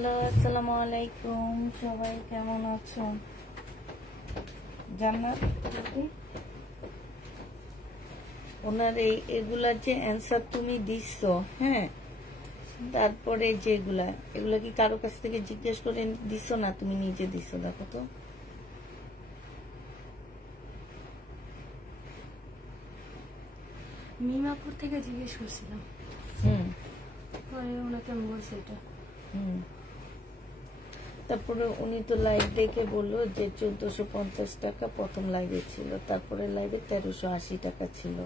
Hello, আসসালামু আলাইকুম। সবাই কেমন আছো? জান্নাত ওনার এগুলার যে অ্যান্সার তুমি দিচ্ছ, হ্যাঁ, তারপরে এগুলা কি কারো কাছ থেকে জিজ্ঞেস করে দিচ্ছ না, তুমি নিজে দিচ্ছ? দেখো তো। মিমাপুর থেকে জিজ্ঞেস করছিলাম। পরে ওনাকে আমি বলছি এটা। তারপরে উনি তো লাইভ দেখে বললো যে 1450 টাকা প্রথম লাইভে ছিল, তারপরে লাইভে 1380 টাকা ছিল।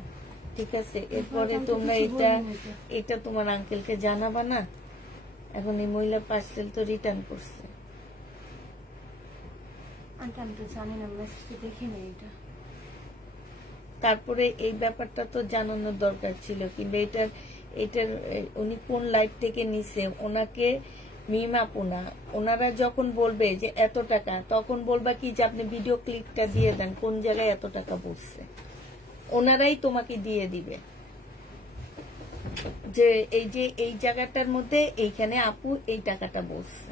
ঠিক আছে, এরপরে তোমরা এটা তোমার আঙ্কেলকে জানাবা না? এখন এই মহিলা পার্সেল তো রিটার্ন করছে। আমি তো জানি না, মেসেজে দেখি না এটা। তারপরে এই ব্যাপারটা তো জানানোর দরকার ছিল, কিন্তু এটার উনি কোন লাইভ থেকে নিছে, ওনাকে মিমাপুনা ওনারা যখন বলবে যে এত টাকা, তখন বলবা কি যে আপনি ভিডিও ক্লিপটা দিয়ে দেন কোন জায়গায় এত টাকা বলছে, ওনারাই তোমাকে দিয়ে দিবে যে এই জায়গাটার মধ্যে এইখানে আপু এই টাকাটা বলছে।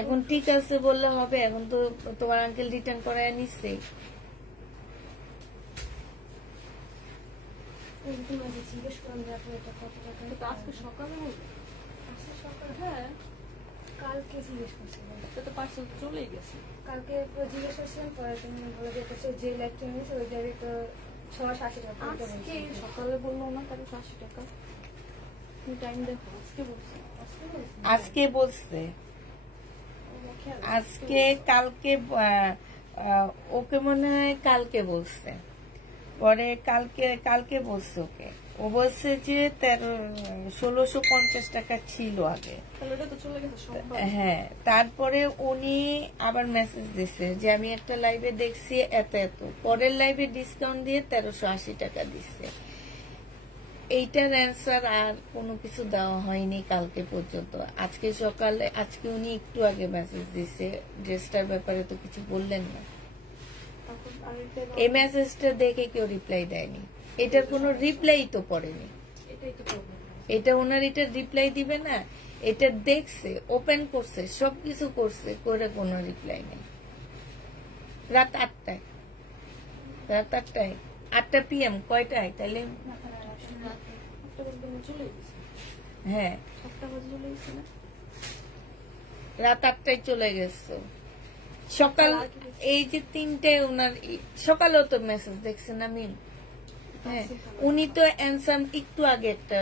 এখন ঠিক আছে বললে হবে? এখন তো তোমার আঙ্কেল রিটার্ন করায় নিচ্ছে। জিজ্ঞেস করলাম যে আপনি এটা কত টাকা। আজকে সকালে হ্যাঁ, কালকে জিজ্ঞেস করছিলাম, তো পার্সেল চলেই গেছে। কালকে জিজ্ঞেস করছিলাম, পরে তুমি বলে যে যে ল্যাপটপ নিয়েছে ওই জায়গায় তো 680 টাকা। আজকে সকালে বললো না 1380 টাকা। তুমি টাইম দেখো, আজকে বলছে আজকে কালকে ওকে মনে হয় কালকে বলছে, পরে কালকে বলছে ওকে, ও বলছে যে 1650 টাকা ছিল আগে। হ্যাঁ, তারপরে উনি আবার মেসেজ দিচ্ছে যে আমি একটা লাইভে দেখছি এত এত, পরের লাইভে ডিসকাউন্ট দিয়ে 1380 টাকা দিচ্ছে। এইটার অ্যান্সার আর কোনো কিছু দেওয়া হয়নি কালকে পর্যন্ত। আজকে সকালে, আজকে উনি একটু আগে মেসেজ দিচ্ছে, ড্রেসটার ব্যাপারে তো কিছু বললেন না। এই মেসেজটা দেখে কেউ রিপ্লাই দেয়নি, এটার কোনো রিপ্লাই তো পড়েনি। এটা ওনার এটা রিপ্লাই দিবে না, এটা দেখছে, ওপেন করছে, সবকিছু করছে, করে কোনো রিপ্লাই নেই। রাত 8টায় 8টা PM কয়টায় তাইলে? হ্যাঁ, রাত 8টায় চলে গেছে। সকাল এই যে 3টায় ওনার সকালেও তো মেসেজ দেখছেন আমি। হ্যাঁ, উনি তো অ্যান্সার একটু আগে একটা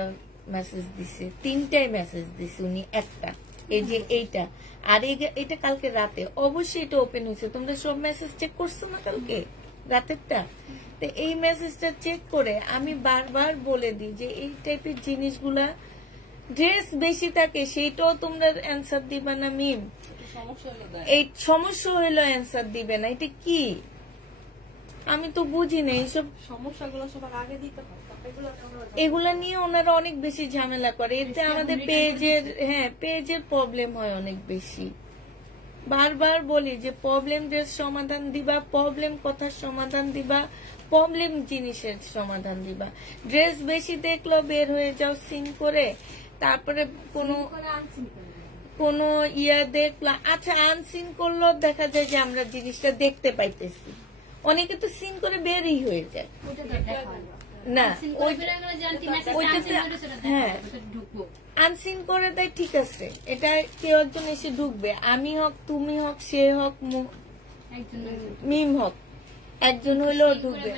মেসেজ দিছে, 3টায় মেসেজ দিছে উনি একটা, এই যে এইটা, আর এইটা কালকে রাতে। অবশ্যই এটা ওপেন হয়েছে, তোমরা সব মেসেজ চেক করছো না কালকে রাতেরটা? তো এই মেসেজটা চেক করে আমি বারবার বলে দিই যে এই টাইপের জিনিসগুলা ড্রেস বেশি থাকে, সেইটাও তোমরা অ্যান্সার দিবা না মিম। এই সমস্যা হইলো অ্যান্সার দিবে না, এটা কি? আমি তো বুঝি না এইসব সমস্যাগুলো সবার আগে দিতে হয়। এগুলা নিয়ে ওনারা অনেক বেশি ঝামেলা করে, এতে আমাদের পেজের প্রবলেম হয় অনেক বেশি। বারবার বলি যে প্রবলেম ড্রেস সমাধান দিবা, প্রবলেম কথার সমাধান দিবা, প্রবলেম জিনিসের সমাধান দিবা। ড্রেস বেশি দেখলো বের হয়ে যাও সিন করে, তারপরে কোনো ইয়া দেখলো, আচ্ছা আনসিন করলো, দেখা যায় যে আমরা জিনিসটা দেখতে পাইতেছি। অনেকে তো সিন করে বেরই হয়ে যায় না, হ্যাঁ আনসিন করে দেয়, ঠিক আছে, এটা কেউ একজন এসে ঢুকবে, আমি হোক, তুমি হোক, সে হোক, মিম হোক, একজন হইলেও ঢুকবে।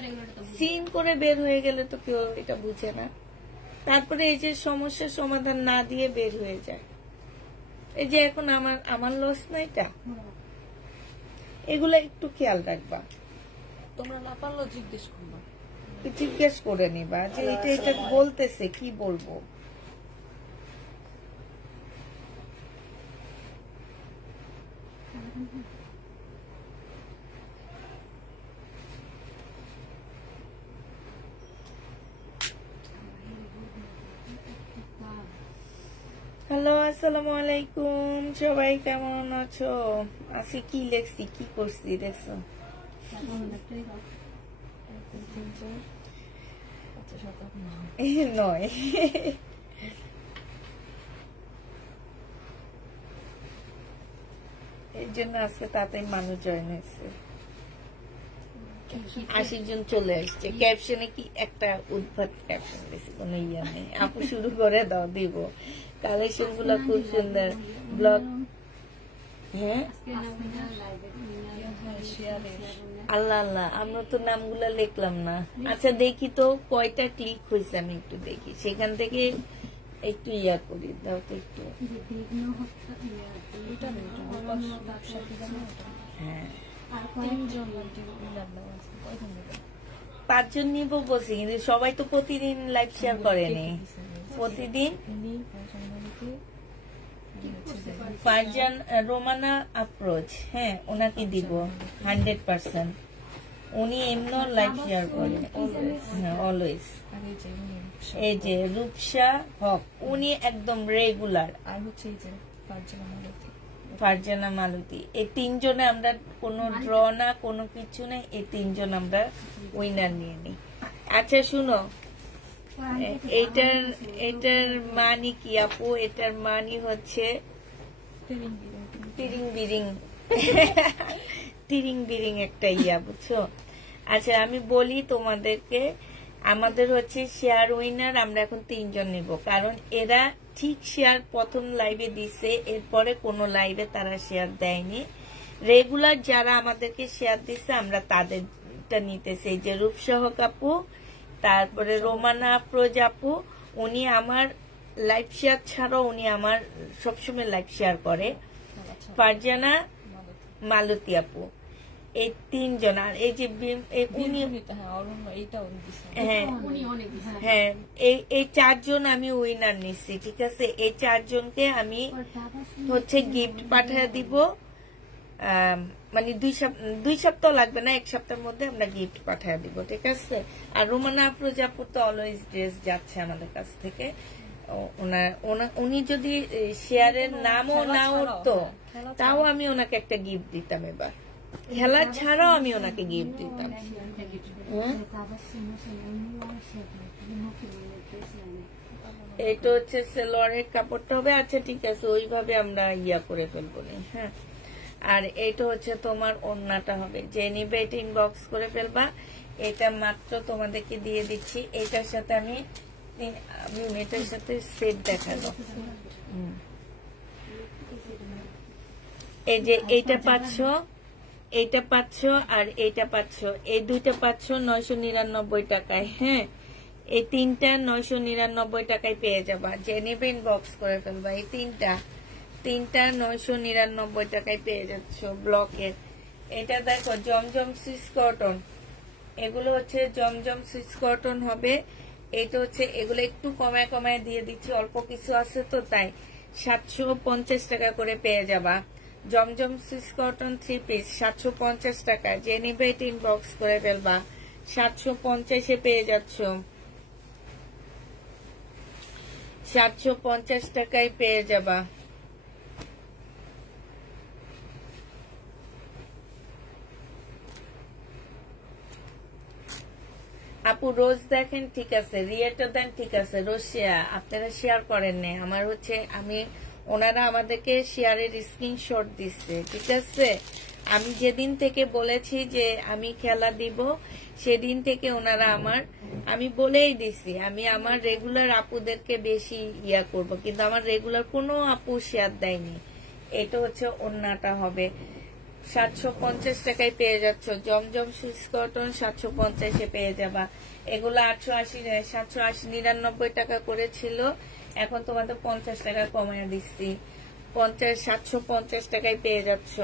সিন করে বের হয়ে গেলে তো কেউ এটা বুঝে না। তারপরে এই যে সমস্যার সমাধান না দিয়ে বের হয়ে যায়, এই যে এখন আমার লস না এটা। এগুলা একটু খেয়াল রাখবা। তোমরা না পারলেও জিজ্ঞেস করে নিবা যে এটা বলতেছে, কি বলবো। হ্যালো, আসসালামু আলাইকুম। সবাই কেমন আছো? আজকে কি লেখছি, কি করছি দেখছো? নয় এই জন্য আজকে তাড়াতাড়ি মানুষ জয়েন হয়েছে, 80 জন চলে আসছে। ক্যাপশনে কি একটা উদ্ভট ক্যাপশন দিয়েছে, কোনো ইয়া নেই। আপু শুরু করে দাও, দিব। কালেকশন গুলো খুব সুন্দর। ব্লগ, হ্যাঁ আল্লাহ আল্লাহ, আমরা তো নামগুলা লিখলাম না। আচ্ছা দেখি তো কয়টা ক্লিক হয়েছে, আমি একটু দেখি, সেখান থেকে একটু ইয়া করি দাও তো একটু। হ্যাঁ 5 জন নিব বলছি, কিন্তু সবাই তো প্রতিদিন লাইভ শেয়ার করেনি। প্রতিদিন ফারজান রোমানা আফরোজ, হ্যাঁ ওনাকে দিব 100%। উনি এমনি লাইভ শেয়ার করেন, হ্যাঁ অলওয়েজ। এই যে রূপসা হক, উনি একদম রেগুলার। আর হচ্ছে এই যে ফারজানা মালতী, এই 3 জনে আমরা কোনো ড্র না কোনো কিছু নেই, এই 3 জন আমরা উইনার নিয়ে নিই। আচ্ছা শুনো, এটার মানি কি আপু? এটার মানি হচ্ছে তিরিং বিরিং একটা ইয়া, বুঝছো? আচ্ছা আমি বলি তোমাদেরকে, আমাদের হচ্ছে শেয়ার উইনার আমরা এখন 3 জন নিব, কারণ এরা ঠিক শেয়ার প্রথম লাইভে দিছে, এরপরে কোনো লাইভে তারা শেয়ার দেয়নি। রেগুলার যারা আমাদেরকে শেয়ার দিছে আমরা তাদেরটা নিতেছি। যে রূপসহ কাপু, তারপরে রোমানা আফরোজ আপু, উনি আমার লাইভ শেয়ার ছাড়াও উনি আমার সবসময় লাইভ শেয়ার করে। ফারজানা মালতী আপু, এই 3 জন। আর এই যে উনি, হ্যাঁ এই 4 জন আমি উইনার নিচ্ছি, ঠিক আছে? এই 4 জনকে আমি হচ্ছে গিফট পাঠিয়ে দিব, মানে 2 সপ্তাহ লাগবে না, 1 সপ্তাহের মধ্যে আমরা গিফট পাঠিয়ে দিব, ঠিক আছে? আর রোমানা আফরোজ আপুর তো অলওয়েজ ড্রেস যাচ্ছে আমাদের কাছ থেকে। উনি যদি শেয়ারের নামও না উঠতো তাও আমি ওনাকে একটা গিফট দিতাম। এবার খেলা ছাড়াও আমি ওনাকে গিফট দিতাম। এইটা হচ্ছে সেলোয়ারের কাপড়টা হবে। আচ্ছা ঠিক আছে, ওইভাবে আমরা ইয়া করে ফেলবো না। হ্যাঁ, আর এইটা হচ্ছে তোমার ওড়নাটা হবে, যে নিবে এটা ইনবক্স করে ফেলবা। এটা মাত্র তোমাদেরকে দিয়ে দিচ্ছি। এটার সাথে আমি এটার সাথে সেট দেখাবো। এই যে এইটা পাচ্ছ, এইটা পাচ্ছ, আর এইটা পাচ্ছ, এই 2টা পাচ্ছ 999 টাকায়। হ্যাঁ, এই 3টা 999 টাকায় পেয়ে যাবা। যে নেবে ইনবক্স করে ফেলবা। এই 3টা 999 টাকায় পেয়ে যাচ্ছ ব্লকের। এটা দেখো জমজম সুইস কটন, এগুলো হচ্ছে জমজম সুইস কটন হবে। এইটা হচ্ছে, এগুলো একটু কমায় কমায় দিয়ে দিচ্ছি, অল্প কিছু আছে তো তাই। 750 টাকা করে পেয়ে যাবা জমজম সুইস কটন 3 পিস, 750 টাকা। যে নিবে এটা ইনবক্স করে ফেলবা। 750-এ পেয়ে যাচ্ছ, 750 টাকায় পেয়ে যাবা। আপু রোজ দেখেন, ঠিক আছে, রিয়েটা দেন, ঠিক আছে। রোজ আপনারা শেয়ার করেন না, আমার হচ্ছে ওনারা আমাদেরকে শেয়ারের স্ক্রিনশট দিচ্ছে, ঠিক আছে? আমি যেদিন থেকে বলেছি যে আমি খেলা দিব, সেদিন থেকে ওনারা আমি বলেই দিছি আমি আমার রেগুলার আপুদেরকে বেশি ইয়া করব, কিন্তু আমার রেগুলার কোনো আপু শেয়ার দেয়নি। এটা হচ্ছে ওড়নাটা হবে। 750 টাকায় পেয়ে যাচ্ছ জমজম সুইস কটন, 750-এ পেয়ে যাবা। এগুলো 799 টাকা করেছিল, এখন তোমাদের 50 টাকা কমায় দিচ্ছি। 750 টাকায় পেয়ে যাচ্ছ।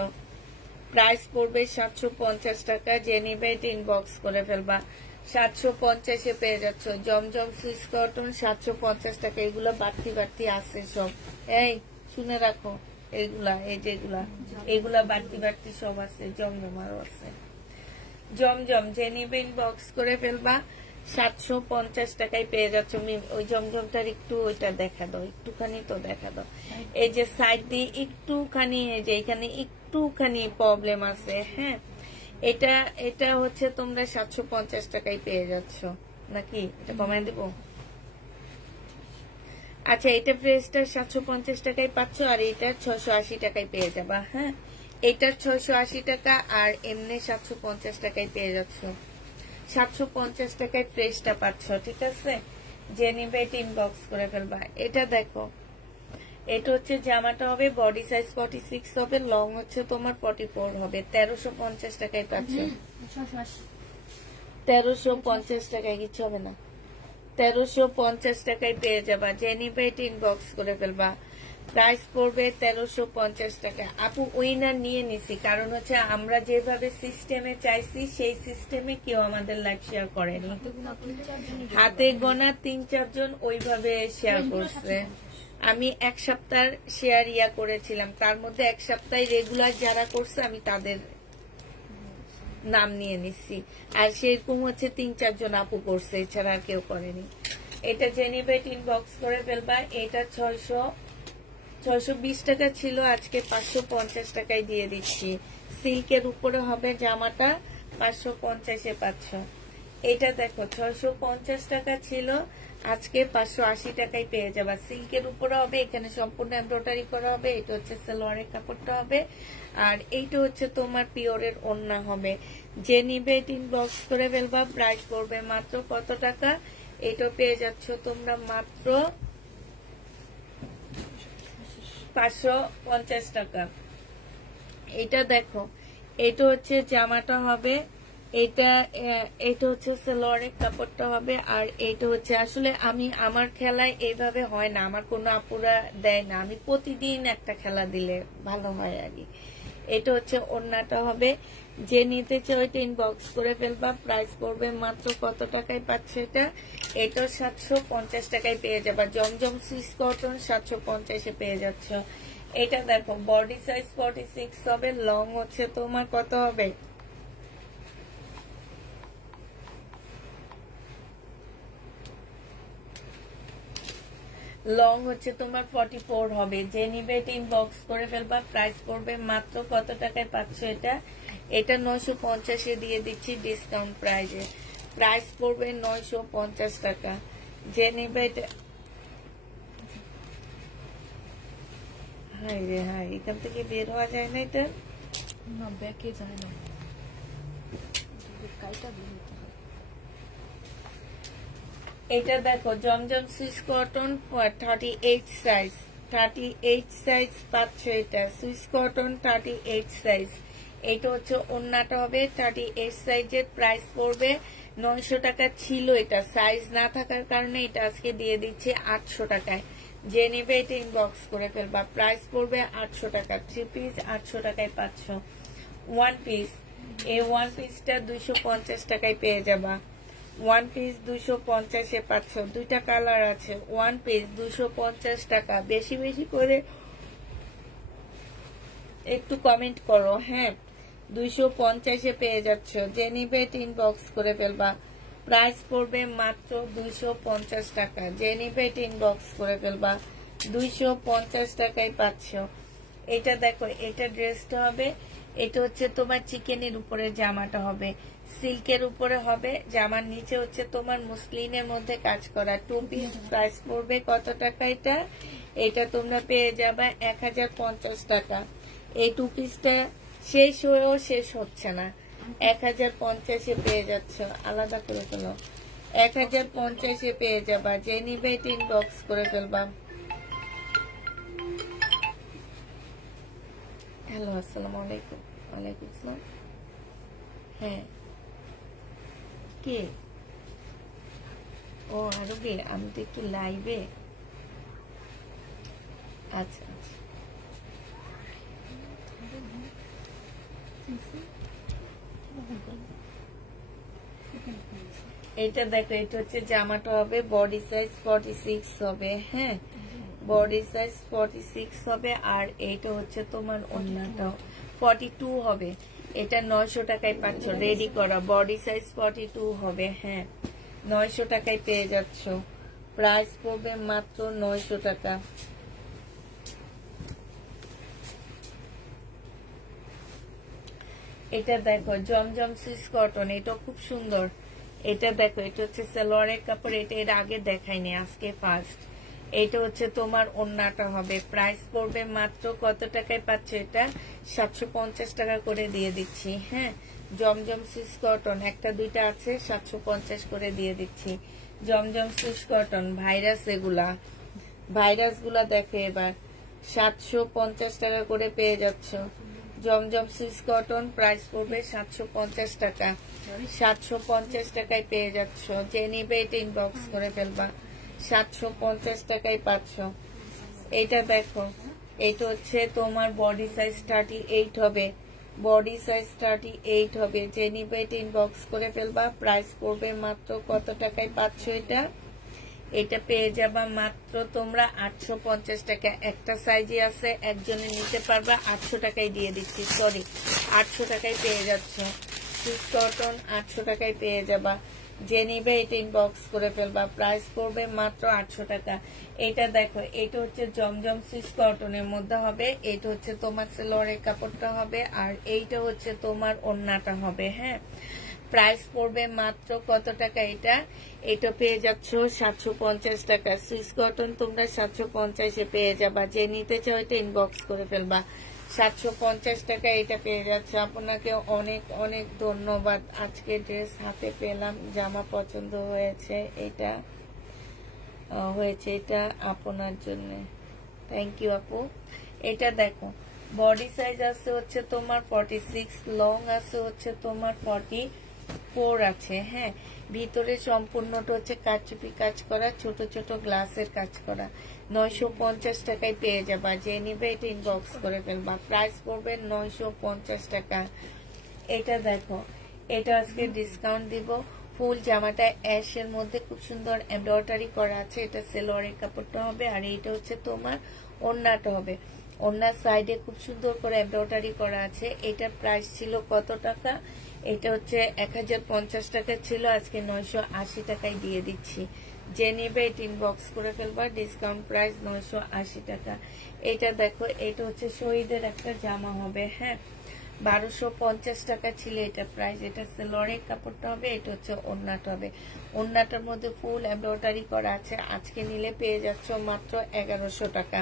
প্রাইস পড়বে 750 টাকা। যে নিবে এটা ইনবক্স করে ফেলবা। 750-এ পেয়ে যাচ্ছ জমজম সুইস কটন, 750 টাকা। এগুলো বাড়তি বাড়তি আছে সব, এই শুনে রাখো। এইগুলা, এই যেগুলা, এগুলা বাড়তি বাড়তি সব আছে। জমজম আরো আছে। জমজম যে নিবে ইনবক্স করে ফেলবা। 750 টাকায় পেয়ে যাচ্ছ। ওই জমজমটার একটু ওইটা দেখা দাও, একটুখানি তো দেখা দাও। এই যে সাইড দিয়ে একটুখানি, এই যে এখানে একটুখানি প্রবলেম আছে। হ্যাঁ, এটা হচ্ছে তোমরা 750 টাকায় পেয়ে যাচ্ছ নাকি? এটা কমায় দেবো। আচ্ছা, এটা প্রাইসটা 750 টাকায় পাচ্ছ, আর এটা 680 টাকায় পেয়ে যাবা। হ্যাঁ, এটা 680 টাকা আর এমনি 750 টাকায় পেয়ে যাচ্ছ। 750 টাকায় ফ্রেশটা পাচ্ছ, ঠিক আছে? যে নিবে এটা ইনবক্স করে ফেলবা। এটা দেখো, এটা হচ্ছে জামাটা হবে বডি সাইজ 46 হবে, লং হচ্ছে তোমার 44 হবে। 1350 টাকায় পাচ্ছ। 1350 টাকায় কিছু হবে না, 1350 টাকায় পেয়ে যাবা। যে নিবে এটা ইনবক্স করে ফেলবা। প্রাইস পড়বে 1350 টাকা। আপু উইনার নিয়ে নিছি, কারণ হচ্ছে আমরা যেভাবে সিস্টেমে চাইছি সেই সিস্টেমে কেউ আমাদের লাইভ শেয়ার করেনি। হাতে গোনা 3-4 জন ওইভাবে শেয়ার করছে। আমি এক সপ্তাহ শেয়ার করেছিলাম, তার মধ্যে এক সপ্তাহে রেগুলার যারা করছে আমি তাদের নাম নিয়ে নিচ্ছি। আর সেরকম হচ্ছে 3-4 জন আপু করছে, এছাড়া আর কেউ করেনি। এটা জেনিবেট ইনবক্স করে ফেলবা। এটা 620 টাকা ছিল, আজকে 550 টাকায় দিয়ে দিচ্ছি। সিল্কের উপরে হবে জামাটা, 550-এ পাচ্ছ। এটা দেখো 650 টাকা ছিল, আজকে 580 টাকায় পেয়ে যাবা। সিল্কের উপরে হবে, এখানে সম্পূর্ণ এমব্রয়ডারি করা হবে। এটা হচ্ছে সালোয়ারের কাপড়টা হবে, আর এইটা হচ্ছে তোমার পিওরের ওড়না হবে। যে নিবে ইনবক্স করে ফেলবা। প্রাইস পড়বে মাত্র কত টাকা? এটা পেয়ে যাচ্ছ তোমরা মাত্র 550 টাকা। এটা দেখো, এটা হচ্ছে জামাটা হবে, এটা হচ্ছে সালোয়ারের কাপড়টা হবে, আর এটা হচ্ছে আসলে আমি আমার খেলায় এইভাবে হয় না, আমার কোনো আপুরা দেয় না, আমি প্রতিদিন একটা খেলা দিলে ভালো হয় আগে। এটা হচ্ছে ওড়নাটা হবে। যে নিতে চাই ওইটা ইনবক্স করে ফেলবা। প্রাইস পড়বে মাত্র কত টাকায় পাচ্ছে এটা? এটা 750 টাকায় পেয়ে যাবা। জমজম সুইস কটন 750-এ পেয়ে যাচ্ছ। এটা দেখো বডি সাইজ 46 হবে, লং হচ্ছে তোমার কত হবে? লং হচ্ছে তোমার 44 হবে। যে নিবে এটা ইনবক্স করে ফেলবা। প্রাইস পড়বে মাত্র কত টাকায় পাচ্ছ এটা? এটা 950-এ দিয়ে দিচ্ছি ডিসকাউন্ট প্রাইজে। প্রাইস পড়বে 950 টাকা। যে নিবে এটা, হাই রে হাই, এখান থেকে বের হওয়া যায় না, এটা না ব্যাকে যায় না, কাইটা দিয়ে দিতে হয়। এটা দেখো জমজম সুইস কটন 38 সাইজ, 38 সাইজ পাচ্ছ এটা। Swiss cotton 38 size. এটা হচ্ছে ওড়নাটা হবে 38 সাইজের। প্রাইস পড়বে 900 টাকা ছিল, এটা সাইজ না থাকার কারণে এটা আজকে দিয়ে দিচ্ছে 800 টাকায়। যে নেবে এটা ইনবক্স করে ফেলবা। প্রাইস পড়বে 800 টাকা। 3 পিস 800 টাকায় পাচ্ছ। 1 পিস, এই 1 পিসটা 250 টাকায় পেয়ে যাবা। 1 পিস 250-এ পাচ্ছ। দুইটা কালার আছে। 1 পিস 250 টাকা। বেশি বেশি করে একটু কমেন্ট করো, হ্যাঁ। 250-এ পেয়ে যাচ্ছ। যে নিবে এটা ইনবক্স করে ফেলবা। প্রাইস পড়বে মাত্র 250 টাকা। যে নিবে এটা ইনবক্স করে ফেলবা। 250 টাকায় পাচ্ছ। এটা দেখো, এটা ড্রেসটা হবে, এটা হচ্ছে তোমার চিকেনের উপরে জামাটা হবে, সিল্কের উপরে হবে। জামার নিচে হচ্ছে তোমার মুসলিনের মধ্যে কাজ করা। 2 পিস। প্রাইস পড়বে কত টাকা এটা? এটা তোমরা পেয়ে যাবে 1050 টাকা। এই 2 পিসটা শেষ হয়েও শেষ হচ্ছে না, 1050-এ পেয়ে যাচ্ছ। আলাদা করে ফেলো, 1050-এ পেয়ে যাবা। যে নিবে এটা ইনবক্স করে ফেলবা। হ্যালো, আসসালামু আলাইকুম। ওয়ালাইকুম আসসালাম। হ্যাঁ, কে? ও আরবে, আমি তো একটু লাইভে। আচ্ছা আচ্ছা। এটা দেখো, এটা হচ্ছে জামাটা হবে, বডি সাইজ 46 হবে, হ্যাঁ, বডি সাইজ 46 হবে। আর এইটা হচ্ছে তোমার ওড়নাটা 42 হবে। এটা 900 টাকায় পাচ্ছ, রেডি করা। বডি সাইজ 42 হবে, হ্যাঁ, 900 টাকায় পেয়ে যাচ্ছ। প্রাইস পড়বে মাত্র 900 টাকা। এটা দেখো জমজম সুইস কটন, এটা খুব সুন্দর। এটা দেখো, এটা হচ্ছে সালোয়ারের কাপড়। এটা এর আগে দেখাইনি, আজকে ফার্স্ট। এটা হচ্ছে তোমার ওড়নাটা হবে, প্রাইস পড়বে মাত্র কত টাকায় পাচ্ছ এটা? 750 টাকা করে দিয়ে দিচ্ছি। হ্যাঁ, জমজম সুইস কটন একটা দুইটা আছে, 750 করে দিয়ে দিচ্ছি। জমজম সুইস কটন ভাইরাস, এগুলা ভাইরাস গুলা দেখো এবার 750 টাকা করে পেয়ে যাচ্ছ। জমজম সুইস কটন প্রাইস পড়বে 750 টাকা। 750 টাকায় পেয়ে যাচ্ছ, যে নিবে এটা ইনবক্স করে ফেলবা। 750 টাকায় পাচ্ছ। এটা দেখো, এটা হচ্ছে তোমার বডি সাইজ 38 হবে, বডি সাইজ 38 হবে, যে নিবে এটা ইনবক্স করে ফেলবা। প্রাইস পড়বে মাত্র কত টাকায় পাচ্ছ এটা? এটা পেয়ে যাবা মাত্র তোমরা 850 টাকা। একটা সাইজে আছে, একজনে নিতে পারবা, 800 টাকায় দিয়ে দিচ্ছি। সরি, 800 টাকায় পেয়ে যাচ্ছ। সুইস কটন 800 টাকায় পেয়ে যাবা, যে নিবে এটা ইনবক্স করে ফেলবা। প্রাইস পড়বে মাত্র 800 টাকা। এটা দেখো, এটা হচ্ছে জমজম সুইস কটনের মধ্যে হবে, এটা হচ্ছে তোমার সেলোয়ারের কাপড়টা হবে, আর এইটা হচ্ছে তোমার ওড়নাটা হবে। হ্যাঁ, প্রাইস পড়বে মাত্র কত টাকা এটা? এটা পেয়ে যাচ্ছ 750 টাকা। সুইস কটন তোমরা 750-এ পেয়ে যাবা, যে নিতে চাও এটা ইনবক্স করে ফেলবা। 750 টাকা এটা পেয়ে যাচ্ছে। আপনাকে অনেক অনেক ধন্যবাদ। আজকে ড্রেস হাতে পেলাম, জামা পছন্দ হয়েছে, এটা এটা আপনার জন্য। থ্যাংক ইউ আপু। এটা দেখো, বডি সাইজ আছে হচ্ছে তোমার 46, লং আছে হচ্ছে তোমার 44 আছে। হ্যাঁ, ভিতরে সম্পূর্ণটা হচ্ছে কারচুপি কাজ করা, ছোট ছোট গ্লাসের কাজ করা। 950 টাকায় পেয়ে যাবা, যে নিবে এটা ইনবক্স করে ফেলবা। প্রাইস পড়বে 950 টাকা। এটা দেখো, এটা আজকে ডিসকাউন্ট দিব। ফুল জামাটা অ্যাশের মধ্যে খুব সুন্দর এমব্রয়ডারি করা আছে, এটা সেলোয়ারের কাপড়টা হবে, আর এইটা হচ্ছে তোমার ওড়নাটা হবে। ওড়নার সাইডে খুব সুন্দর করে এমব্রয়ডারি করা আছে। এটার প্রাইস ছিল কত টাকা? এটা হচ্ছে 1050 টাকা ছিল, আজকে 980 টাকায় দিয়ে দিচ্ছি। যে নেবে এটা ইনবক্স করে ফেলবা। ডিসকাউন্ট প্রাইস 980 টাকা। এটা দেখো, এটা হচ্ছে শহীদের একটা জামা হবে। হ্যাঁ, 1250 টাকা ছিল এটা প্রাইস। এটা সেলোয়ারের কাপড়টা হবে, এটা হচ্ছে ওড়নাটা হবে। ওড়নাটার মধ্যে ফুল এমব্রয়ডারি করা আছে। আজকে নিলে পেয়ে যাচ্ছ মাত্র 1100 টাকা।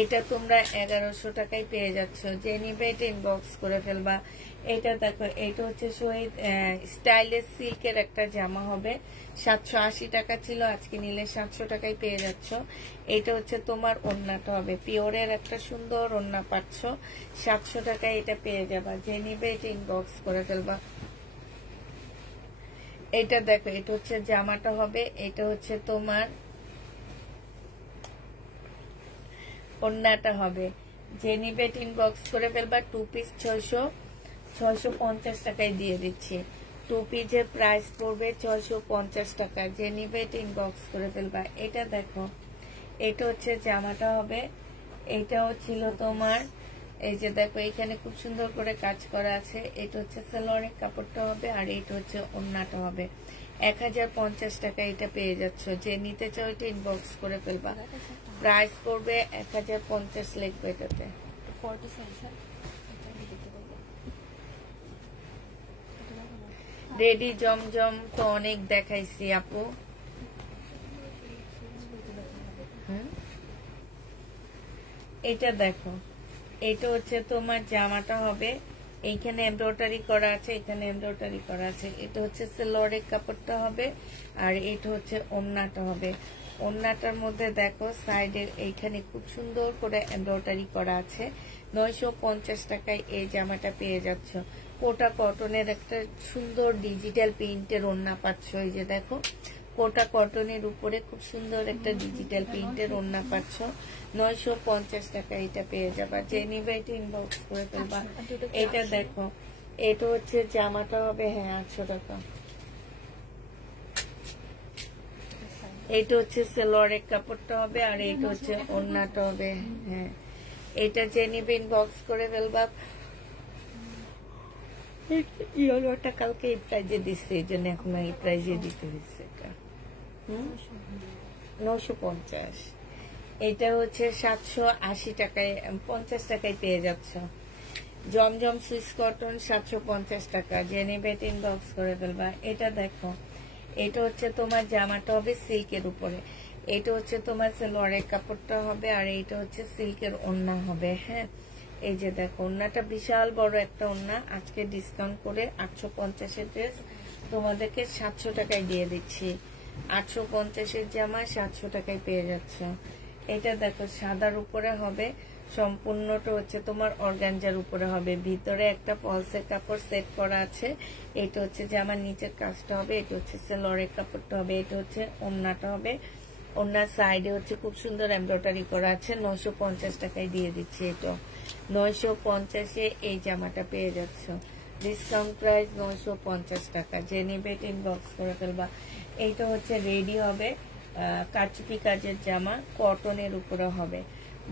এটা তোমরা 1100 টাকায় পেয়ে যাচ্ছ, যে নিবে এটা ইনবক্স করে ফেলবা। এটা দেখো, এটা হচ্ছে শহীদ স্টাইলের সিল্কের একটা জামা হবে, 780 টাকা ছিল, আজকে নিলে 700 টাকায় পেয়ে যাচ্ছ। এটা হচ্ছে তোমার ওড়নাটা হবে, পিওরের একটা সুন্দর ওড়না পাচ্ছ, 700 টাকায় এটা পেয়ে যাবা। যে নিবে এটা ইনবক্স করে ফেলবা। এটা দেখো, এটা হচ্ছে জামাটা হবে, এটা হচ্ছে তোমার ওড়নাটা হবে। যে নিবে এটা ইনবক্স করে ফেলবা। 2 পিস 650 টাকায় দিয়ে দিচ্ছি। 2 পিসের প্রাইস পড়বে 650 টাকা। যে নিবে এটা ইনবক্স করে ফেলবা। এটা দেখো, এটা হচ্ছে জামাটা হবে, এটাও ছিল তোমার, এই যে দেখো এখানে খুব সুন্দর করে কাজ করা আছে। এটা হচ্ছে সালোয়ারের কাপড়টা হবে, আর এটা হচ্ছে ওড়নাটা হবে। 1050 টাকা এটা পেয়ে যাচ্ছ। যে নিতে চাও এটা ইনবক্স করে ফেলবা। প্রাইস পড়বে 1050 লিখবে এটাতে। রেডি জমজম তো অনেক দেখাইছি আপু। এটা দেখো, এটা হচ্ছে তোমার জামাটা হবে, এইখানে এমব্রয়ডারি করা আছে, এখানে এমব্রয়ডারি করা আছে। এটা হচ্ছে সেলোয়ারের কাপড়টা হবে, আর এটা হচ্ছে ওড়নাটা হবে। ওড়নাটার মধ্যে দেখো সাইডের এইখানে খুব সুন্দর করে এমব্রয়ডারি করা আছে। 950 টাকায় এই জামাটা পেয়ে যাচ্ছ। কোটা কটনের একটা সুন্দর ডিজিটাল প্রিন্টের ওড়না পাচ্ছ। এই যে দেখো, কোটা কটনের উপরে খুব সুন্দর একটা ডিজিটাল প্রিন্টের ওড়না পাচ্ছ। 950 টাকা এটা পেয়ে যাবা। যে নিবে এটা ইনবক্স করে ফেলবা। এটা দেখো, এটা হচ্ছে জামাটা হবে, হ্যাঁ 800 টাকা। এটা হচ্ছে সেলোয়ারের কাপড়টা হবে, আর এটা হচ্ছে ওড়নাটা হবে। হ্যাঁ, এটা যে নিবে ইনবক্স করে ফেলবা। ইয়েলোটা কালকে এই প্রাইজে দিচ্ছে, এই জন্য এখন এই প্রাইজে দিতে হচ্ছে। এটা 950। এটা হচ্ছে 780 টাকায় 50 টাকায় পেয়ে যাচ্ছ। জমজম সুইস কটন 750 টাকা। যে নেবে ইনবক্স করে ফেলবা। এটা দেখো, এটা হচ্ছে তোমার জামাটা হবে সিল্কের উপরে। এটা হচ্ছে তোমার সালোয়ারের কাপড়টা হবে, আর এইটা হচ্ছে সিল্কের ওড়না হবে। হ্যাঁ, এই যে দেখো ওড়নাটা বিশাল বড় একটা ওড়না। আজকে ডিসকাউন্ট করে 850-এর ড্রেস তোমাদেরকে 700 টাকায় দিয়ে দিচ্ছি। 850-এর জামা 700 টাকায় পেয়ে যাচ্ছ। এটা দেখো সাদার উপরে হবে, সম্পূর্ণটা হচ্ছে তোমার অর্গানজার উপরে হবে, ভিতরে একটা ফলসের কাপড় সেট করা আছে। এটা হচ্ছে জামার নিচের কাজটা হবে, এটা হচ্ছে সালোয়ারের কাপড়টা হবে, এটা হচ্ছে ওড়নাটা হবে। ওড়নার সাইডে হচ্ছে খুব সুন্দর এমব্রয়ডারি করা আছে। 950 টাকায় দিয়ে দিচ্ছি। এটা 950-এ এই জামাটা পেয়ে যাচ্ছ। ডিসকাউন্ট প্রাইস 950 টাকা। যে নেবে ইনবক্স করে ফেলবা। এইটা হচ্ছে রেডি হবে কারচুপি কাজের জামা, কটনের উপরে হবে।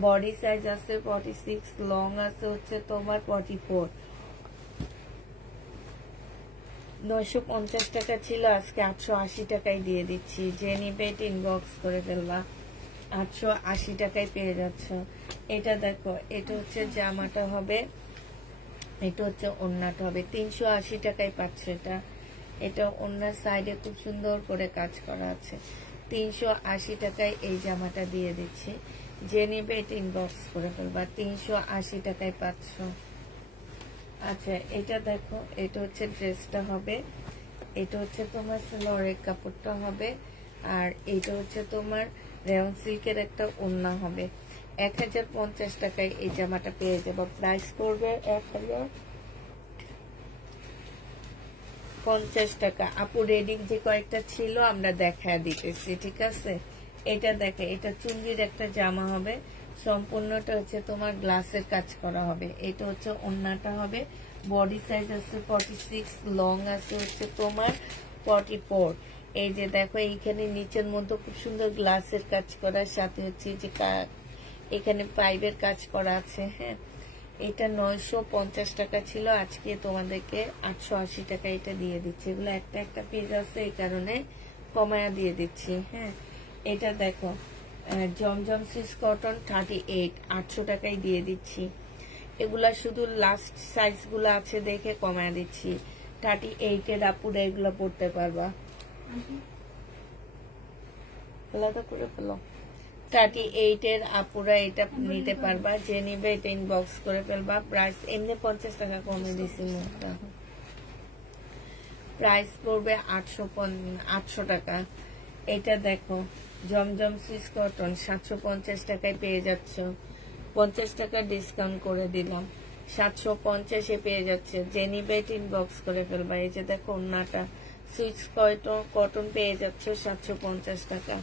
বডি সাইজ আছে 46, লং আছে হচ্ছে তোমার 44। 950 টাকা ছিল, আজকে 880 টাকায় দিয়ে দিচ্ছি। যে নিবে ইনবক্স করে ফেলবা। 880 টাকায় পেয়ে যাচ্ছ। এটা দেখো, এটা হচ্ছে জামাটা হবে, এটা হচ্ছে ওড়নাটা হবে। 380 টাকায় পাচ্ছ এটা। এটা ওড়নার সাইডে খুব সুন্দর করে কাজ করা আছে। 380 টাকায় এই জামাটা দিয়ে দিচ্ছি। যে নিবে এটা ইনবক্স করে ফেলবা। 380 টাকায় পাচ্ছ। আচ্ছা, এটা দেখো, এটা হচ্ছে ড্রেসটা হবে, এটা হচ্ছে তোমার সালোয়ারের কাপড়টা হবে, আর এটা হচ্ছে তোমার রেয়ন সিল্কের একটা ওড়না হবে। 1050 টাকায় এই জামাটা পেয়ে যাবো। প্রাইস করবে 1050 টাকা। আপু রেডিং যে কয়েকটা ছিল আমরা দেখায় দিতেছি, ঠিক আছে? এটা দেখে, এটা চুন্ডির একটা জামা হবে, সম্পূর্ণটা হচ্ছে তোমার গ্লাসের কাজ করা হবে। এটা হচ্ছে ওড়নাটা হবে। বডি সাইজ আছে 46, লং আছে হচ্ছে তোমার 44। এই যে দেখো, এইখানে নিচের মধ্যে খুব সুন্দর গ্লাসের কাজ করার সাথে হচ্ছে যে এখানে পাইপের কাজ করা আছে। হ্যাঁ, এটা 950 টাকা ছিল, আজকে তোমাদেরকে 880 টাকা এটা দিয়ে দিচ্ছি। এগুলো একটা একটা পিস আছে, এই কারণে কমায়া দিয়ে দিচ্ছি। হ্যাঁ, এটা দেখো জমজম সুইস কটন 38, 800 টাকায় দিয়ে দিচ্ছি। এগুলা শুধু লাস্ট সাইজ গুলো আছে দেখে কমায় দিচ্ছি। 38-এর আপুরা এগুলো পড়তে পারবা। আলাদা করে ফেলো। 38-এর আপুরা এটা নিতে পারবা। যে নিবে এটা ইনবক্স করে ফেলবা। প্রাইস এমনি 50 টাকা কমে দিছি মুখটা। প্রাইস পড়বে 800 টাকা। এটা দেখো জমজম সুইস কটন 750 টাকায় পেয়ে যাচ্ছ। 50 টাকা ডিসকাউন্ট করে দিলাম, 750-এ পেয়ে যাচ্ছে। যে নিবে ইনবক্স করে ফেলবা। এই যে দেখো ওড়নাটা সুইস কটন পেয়ে যাচ্ছ 750 টাকা।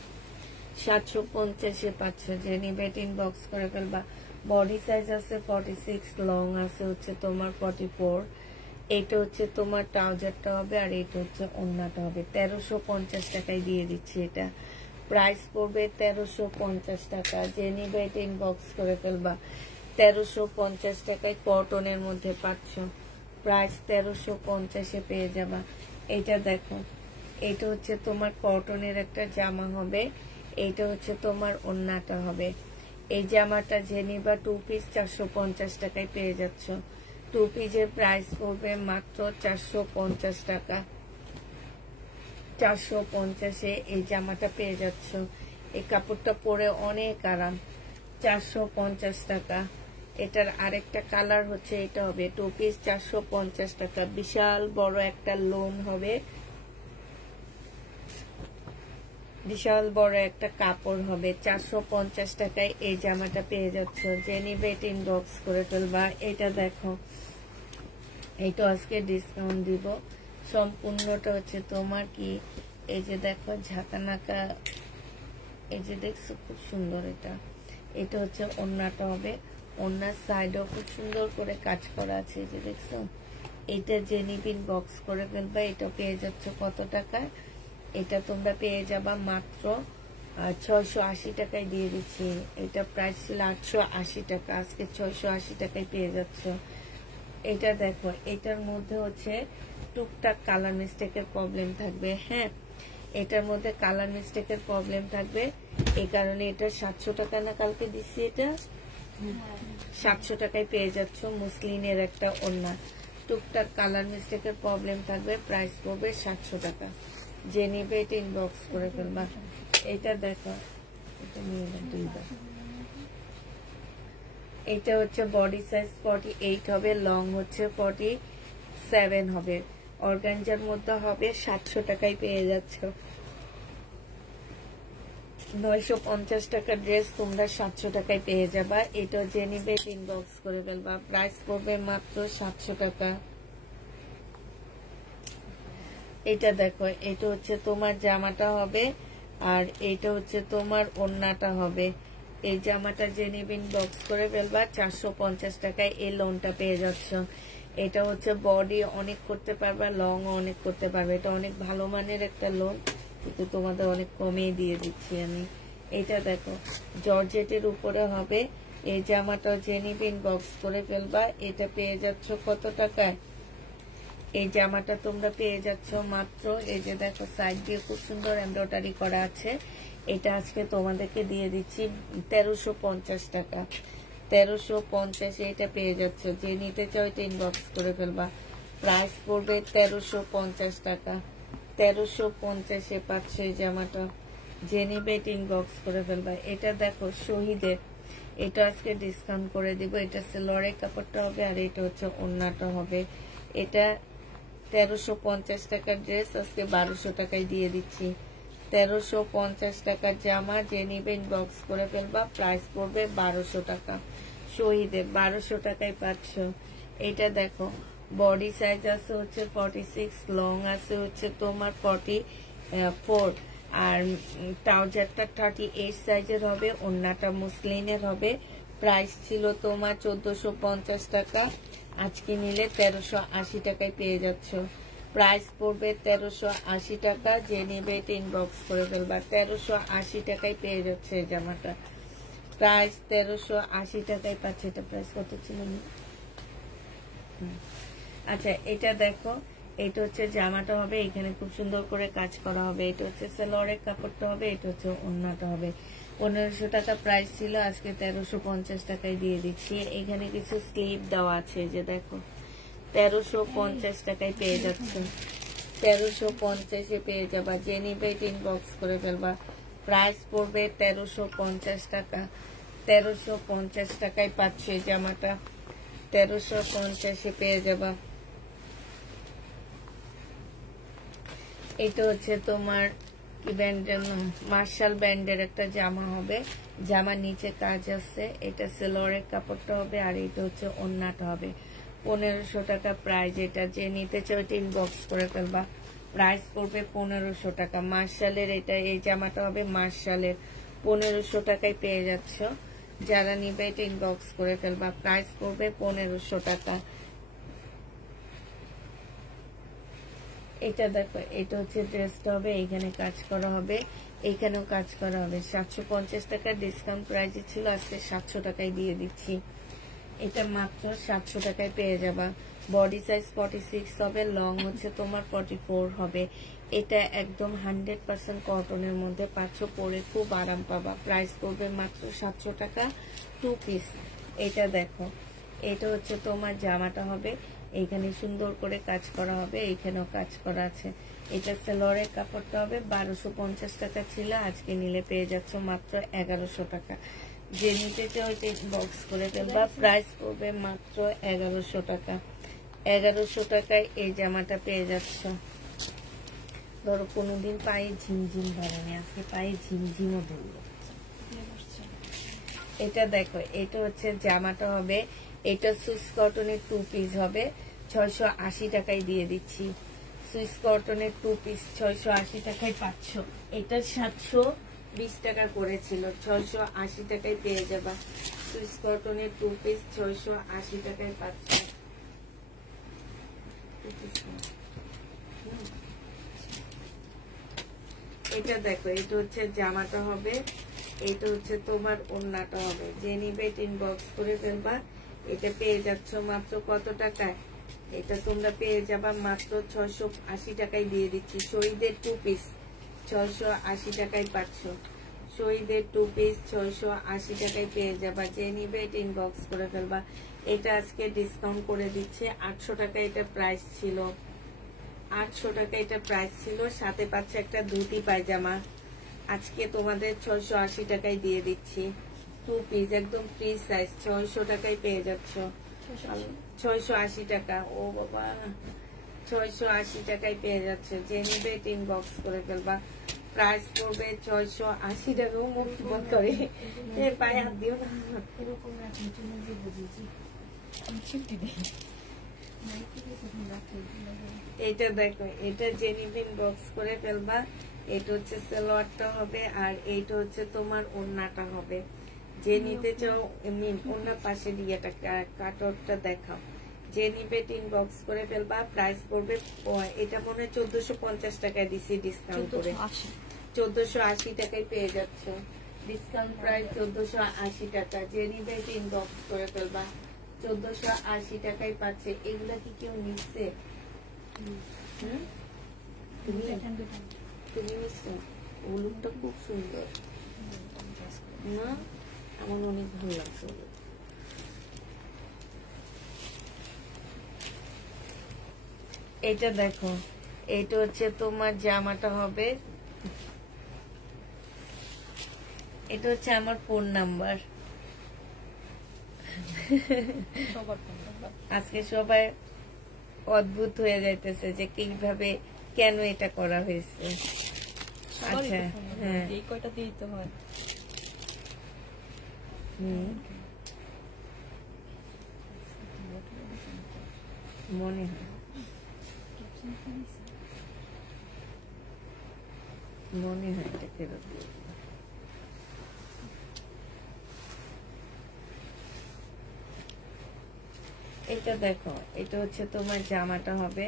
750-এ পাচ্ছ। যে নিবে ইনবক্স করে ফেলবা। বডি সাইজ আছে 46, লং আছে হচ্ছে তোমার 44। এটা হচ্ছে তোমার ট্রাউজারটা হবে, আর এটা হচ্ছে ওড়নাটা হবে। 1350 টাকায় দিয়ে দিচ্ছি এটা। প্রাইস পড়বে 1350 টাকা। যে নিবে এটা ইনবক্স করে ফেলবা। 1350 টাকায় কটনের মধ্যে পাচ্ছ। প্রাইস 1350-এ পেয়ে যাবা। এটা দেখো, এটা হচ্ছে তোমার কটনের একটা জামা হবে, এইটা হচ্ছে তোমার ওড়নাটা হবে। এই জামাটা যে নিবা 2 পিস 450 টাকায় পেয়ে যাচ্ছ। 2 পিসের প্রাইস পড়বে মাত্র 450 টাকা। 450-এ এই জামাটা পেয়ে যাচ্ছ। এই কাপড়টা পরে অনেক আরাম। 450 টাকা। এটার আরেকটা কালার হচ্ছে এটা হবে। 2 পিস 450 টাকা। বিশাল বড় একটা লোন হবে, বিশাল বড় একটা কাপড় হবে। 450 টাকায় এই জামাটা পেয়ে যাচ্ছ। যে নিবে এটা ইনবক্স করে ফেলবা। এটা দেখো, এইটা আজকে ডিসকাউন্ট দিব। সম্পূর্ণটা হচ্ছে তোমার কি, এই যে দেখো ঝাঁকানাকা, এই যে দেখছো খুব সুন্দর। এটা এটা হচ্ছে ওড়নাটা হবে। ওড়নার সাইডেও খুব সুন্দর করে কাজ করা আছে, এই যে দেখছো। এটা যে নিবে ইনবক্স করে ফেলবা। এটা পেয়ে যাচ্ছ কত টাকায়? এটা তোমরা পেয়ে যাবা মাত্র 680 টাকায় দিয়ে দিচ্ছি। এটা প্রাইস ছিল 880 টাকা, আজকে 680 টাকায় পেয়ে যাচ্ছ। এটা দেখো, এটার মধ্যে হচ্ছে টুকটাক কালার মিস্টেকের প্রবলেম থাকবে। হ্যাঁ, এটার মধ্যে কালার মিস্টেকের প্রবলেম থাকবে, এই কারণে এটা 700 টাকা না কালকে দিচ্ছি। এটা 700 টাকায় পেয়ে যাচ্ছ। মুসলিনের একটা ওড়না, টুকটাক কালার মিস্টেকের প্রবলেম থাকবে। প্রাইস পড়বে 700 টাকা। যে নিবে এটা ইনবক্স করে ফেলবা। এটা দেখো, এটা নিয়ে নাও দুইবার। এটা হচ্ছে বডি সাইজ 48 হবে, লং হচ্ছে 47 হবে, অর্গানজার মধ্যে হবে। 700 টাকায় পেয়ে যাচ্ছ। 950 টাকার ড্রেস তোমরা 700 টাকায় পেয়ে যাবা। এটা যে নিবে ইনবক্স করে ফেলবা। প্রাইস পড়বে মাত্র 700 টাকা। এটা দেখো, এটা হচ্ছে তোমার জামাটা হবে, আর এটা হচ্ছে তোমার ওড়নাটা হবে। এই জামাটা যে নিবে ইনবক্স করে ফেলবা। 450 টাকায় এই লোনটা পেয়ে যাচ্ছ। এটা হচ্ছে বডি অনেক করতে পারবা, লং অনেক করতে পারবে। এটা অনেক ভালো মানের একটা লোন, কিন্তু তোমাদের অনেক কমিয়ে দিয়ে দিচ্ছি আমি। এটা দেখো, জর্জেটের উপরে হবে। এই জামাটা যে নিবে ইনবক্স করে ফেলবা। এটা পেয়ে যাচ্ছ কত টাকায়? এই জামাটা তোমরা পেয়ে যাচ্ছ মাত্র, এই যে দেখো সাইড দিয়ে খুব সুন্দর এমব্রয়ডারি করা আছে। এটা আজকে তোমাদেরকে দিয়ে দিচ্ছি 1350 টাকা। 1350 এটা পেয়ে যাচ্ছ। যে নিতে চাও এটা ইনবক্স করে ফেলবা। প্রাইস পড়বে 1350 টাকা। 1350 পাচ্ছ এই জামাটা। যে নিবে এটা ইনবক্স করে ফেলবা। এটা দেখো শহীদের, এটা আজকে ডিসকাউন্ট করে দিব। এটা সেলরের কাপড়টা হবে, আর এটা হচ্ছে ওড়নাটা হবে। এটা 1350 টাকার ড্রেস আজকে 1200 টাকায় দিয়ে দিচ্ছি। 1350 টাকার জামা যে নিবে ইনবক্স করে ফেলবা। প্রাইস পড়বে 1200 টাকা। শহীদের 1200 টাকায় পাচ্ছ। এটা দেখো, বডি সাইজ আছে হচ্ছে 46, লং আছে হচ্ছে তোমার 44, আর ট্রাউজারটা 38 সাইজের হবে, ওড়নাটা মুসলিনের হবে। প্রাইস ছিল তোমার 1450 টাকা, আজকে নিলে 1380 টাকায় পেয়ে যাচ্ছ। প্রাইস পড়বে 1380 টাকা। যে নেবে এটা ইনবক্স করে ফেলবা। 1380 টাকায় পেয়ে যাচ্ছে এই জামাটা। প্রাইস 1380 টাকায় পাচ্ছে। এটা প্রাইস কত ছিল? আচ্ছা, এটা দেখো, এটা হচ্ছে জামাটা হবে, এখানে খুব সুন্দর করে কাজ করা হবে। এটা হচ্ছে সেলরের কাপড়টা হবে, এটা হচ্ছে ওড়নাটা হবে। 1500 টাকা প্রাইস ছিল, আজকে 1350 টাকায় দিয়ে দিচ্ছি। এখানে কিছু স্লিপ দেওয়া আছে, যে দেখো 1350 টাকায় পেয়ে যাচ্ছে। 1350 পেয়ে যাবা। যে নিবে ইনবক্স করে ফেলবা। প্রাইস পড়বে 1350 টাকা। 1350 টাকায় পাচ্ছে জামাটা। 1350 পেয়ে যাবা। এটা হচ্ছে তোমার কি ব্যান্ডের, মার্শাল ব্যান্ডের একটা জামা হবে। জামার নিচে কাজ আছে। এটা সেলরের কাপড়টা হবে, আর এটা হচ্ছে ওড়নাটা হবে। 1500 টাকা প্রাইস। এটা যে নিতে চাও এটা ইনবক্স করে ফেলবা। প্রাইস পড়বে 1500 টাকা। মার্শালের এটা, এই জামাটা হবে মার্শালের। 1500 টাকায় পেয়ে যাচ্ছ। যারা নিবে এটা ইনবক্স করে ফেলবা। প্রাইস পড়বে 1500 টাকা। এটা দেখো, এটা হচ্ছে ড্রেসটা হবে, এখানে কাজ করা হবে, এখানেও কাজ করা হবে। 750 টাকা ডিসকাউন্ট প্রাইসে ছিল, আজকে 700 টাকায় দিয়ে দিচ্ছি। এটা মাত্র 700 টাকায় পেয়ে যাবা। বডি সাইজ 46 হবে, লং হচ্ছে তোমার 44 হবে। এটা একদম 100% কটনের মধ্যে পাচ্ছ, পরে খুব আরাম পাবা। প্রাইস পড়বে মাত্র 700 টাকা, 2 পিস। এটা দেখো, এটা হচ্ছে তোমার জামাটা হবে, এইখানে সুন্দর করে কাজ করা হবে, এইখানেও কাজ করা আছে। এটা সেলরের কাপড়টা হবে। 1250 টাকা ছিল, আজকে নিলে পেয়ে যাচ্ছ মাত্র 1100 টাকা। যে নিতে চাও ওইটা বক্স করে ফেলবা। প্রাইস পড়বে মাত্র 1100 টাকা। 1100 টাকায় এই জামাটা পেয়ে যাচ্ছ। ধরো কোনোদিন পায়ে ঝিমঝিম ধরেনি, আজকে পায়ে ঝিমঝিমও ধরলো। এটা দেখো, এটা হচ্ছে জামাটা হবে, এটা সুইস কটনের 2 পিস হবে। 680 টাকায় দিয়ে দিচ্ছি। সুইস কটনের 2 পিস 680 টাকায় পাচ্ছ। এটা 720 টাকা করেছিল, 680 টাকায় পেয়ে যাবা। সুইস কটনের 2 পিস 680 টাকায় পাচ্ছ। এটা দেখো, এটা হচ্ছে জামাটা হবে, এটা হচ্ছে তোমার ওড়নাটা হবে। যে নিবে ইনবক্স করে ফেলবা। এটা পেয়ে যাচ্ছ মাত্র কত টাকায়? এটা তোমরা পেয়ে যাবা মাত্র 680 টাকায় দিয়ে দিচ্ছি। শহীদের 2 পিস 680 টাকায় পাচ্ছ। শহীদের 2 পিস 680 টাকায় পেয়ে যাবা। যে নিবে এটা ইনবক্স করে ফেলবা। এটা আজকে ডিসকাউন্ট করে দিচ্ছে 800 টাকা। এটা প্রাইস ছিল 800 টাকা, এটা প্রাইস ছিল। সাথে পাচ্ছে একটা ধুতি পায়জামা। আজকে তোমাদের 680 টাকায় দিয়ে দিচ্ছি। 2 পিস একদম ফ্রি সাইজ 600 টাকায় পেয়ে যাচ্ছ। 680 টাকা। ও বাবা 680 টাকায় পেয়ে যাচ্ছে। যে নিবে ইনবক্স করে ফেলবা। প্রাইস পড়বে 680 টাকা। মুখ বন্ধ করে পায়ে হাত দিও না। এটা দেখো, এটা যে নিবে ইনবক্স করে ফেলবা। এটা হচ্ছে সালোয়ারটা হবে, আর এইটা হচ্ছে তোমার ওড়নাটা হবে। যে নিতে চাও ওড়নার পাশে দিয়ে কাটরটা দেখাও। যে নিবে ইনবক্স করে ফেলবা। প্রাইস পড়বে এটা মনে হয় 1450 টাকায় দিছি ডিসকাউন্ট করে। 1480 টাকায় পেয়ে যাচ্ছ। ডিসকাউন্ট প্রাইস 1480 টাকা। যে নিবে ইনবক্স করে ফেলবা। 1480 টাকায় পাচ্ছে। এগুলা কি কেউ নিচ্ছে? তুমি নিচ্ছ? ওগুলোটা খুব সুন্দর না? আমার অনেক ভালো লাগছে। এটা দেখো, এটা হচ্ছে তোমার জামাটা হবে। এটা হচ্ছে আমার ফোন নাম্বার। আজকে সবাই অদ্ভুত হয়ে যাইতেছে যে কিভাবে কেন এটা করা হয়েছে। আচ্ছা হ্যাঁ, এই কয়টা দিয়ে তো হয়। মনে হয় এটা ফেরত দিয়ে। এটা দেখো, এটা হচ্ছে তোমার জামাটা হবে।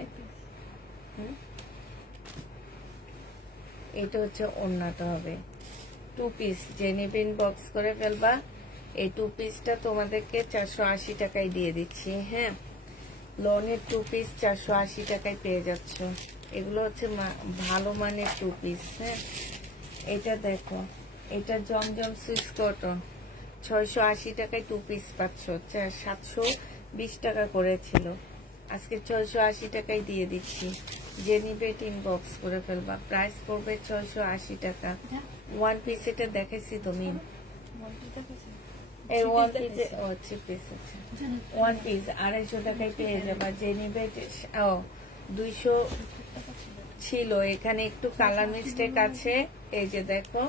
এটা হচ্ছে ওড়নাটা হবে। 2 পিস যে নিবে ইনবক্স করে ফেলবা। এই 2 পিসটা তোমাদেরকে 480 টাকায় দিয়ে দিচ্ছি। হ্যাঁ, লনের 2 পিস 480 টাকায় পেয়ে যাচ্ছ। এগুলো হচ্ছে ভালো মানের 2 পিস। হ্যাঁ, এটা দেখো, এটা জমজম সুইস কটন 680 টাকায় 2 পিস পাচ্ছ। 720 টাকা করেছিল, আজকে 680 টাকায় দিয়ে দিচ্ছি। যে নিবে ইনবক্স করে ফেলবা। প্রাইস পড়বে 680 টাকা। 1 পিস এটা দেখাইছি তুমি। এই 1 পিস 3 পিস আছে। 1 পিস 250 টাকায় পেয়ে যাবা। যে নিবে 200 ছিল, এখানে একটু কালার মিস্টেক আছে। এই যে দেখো,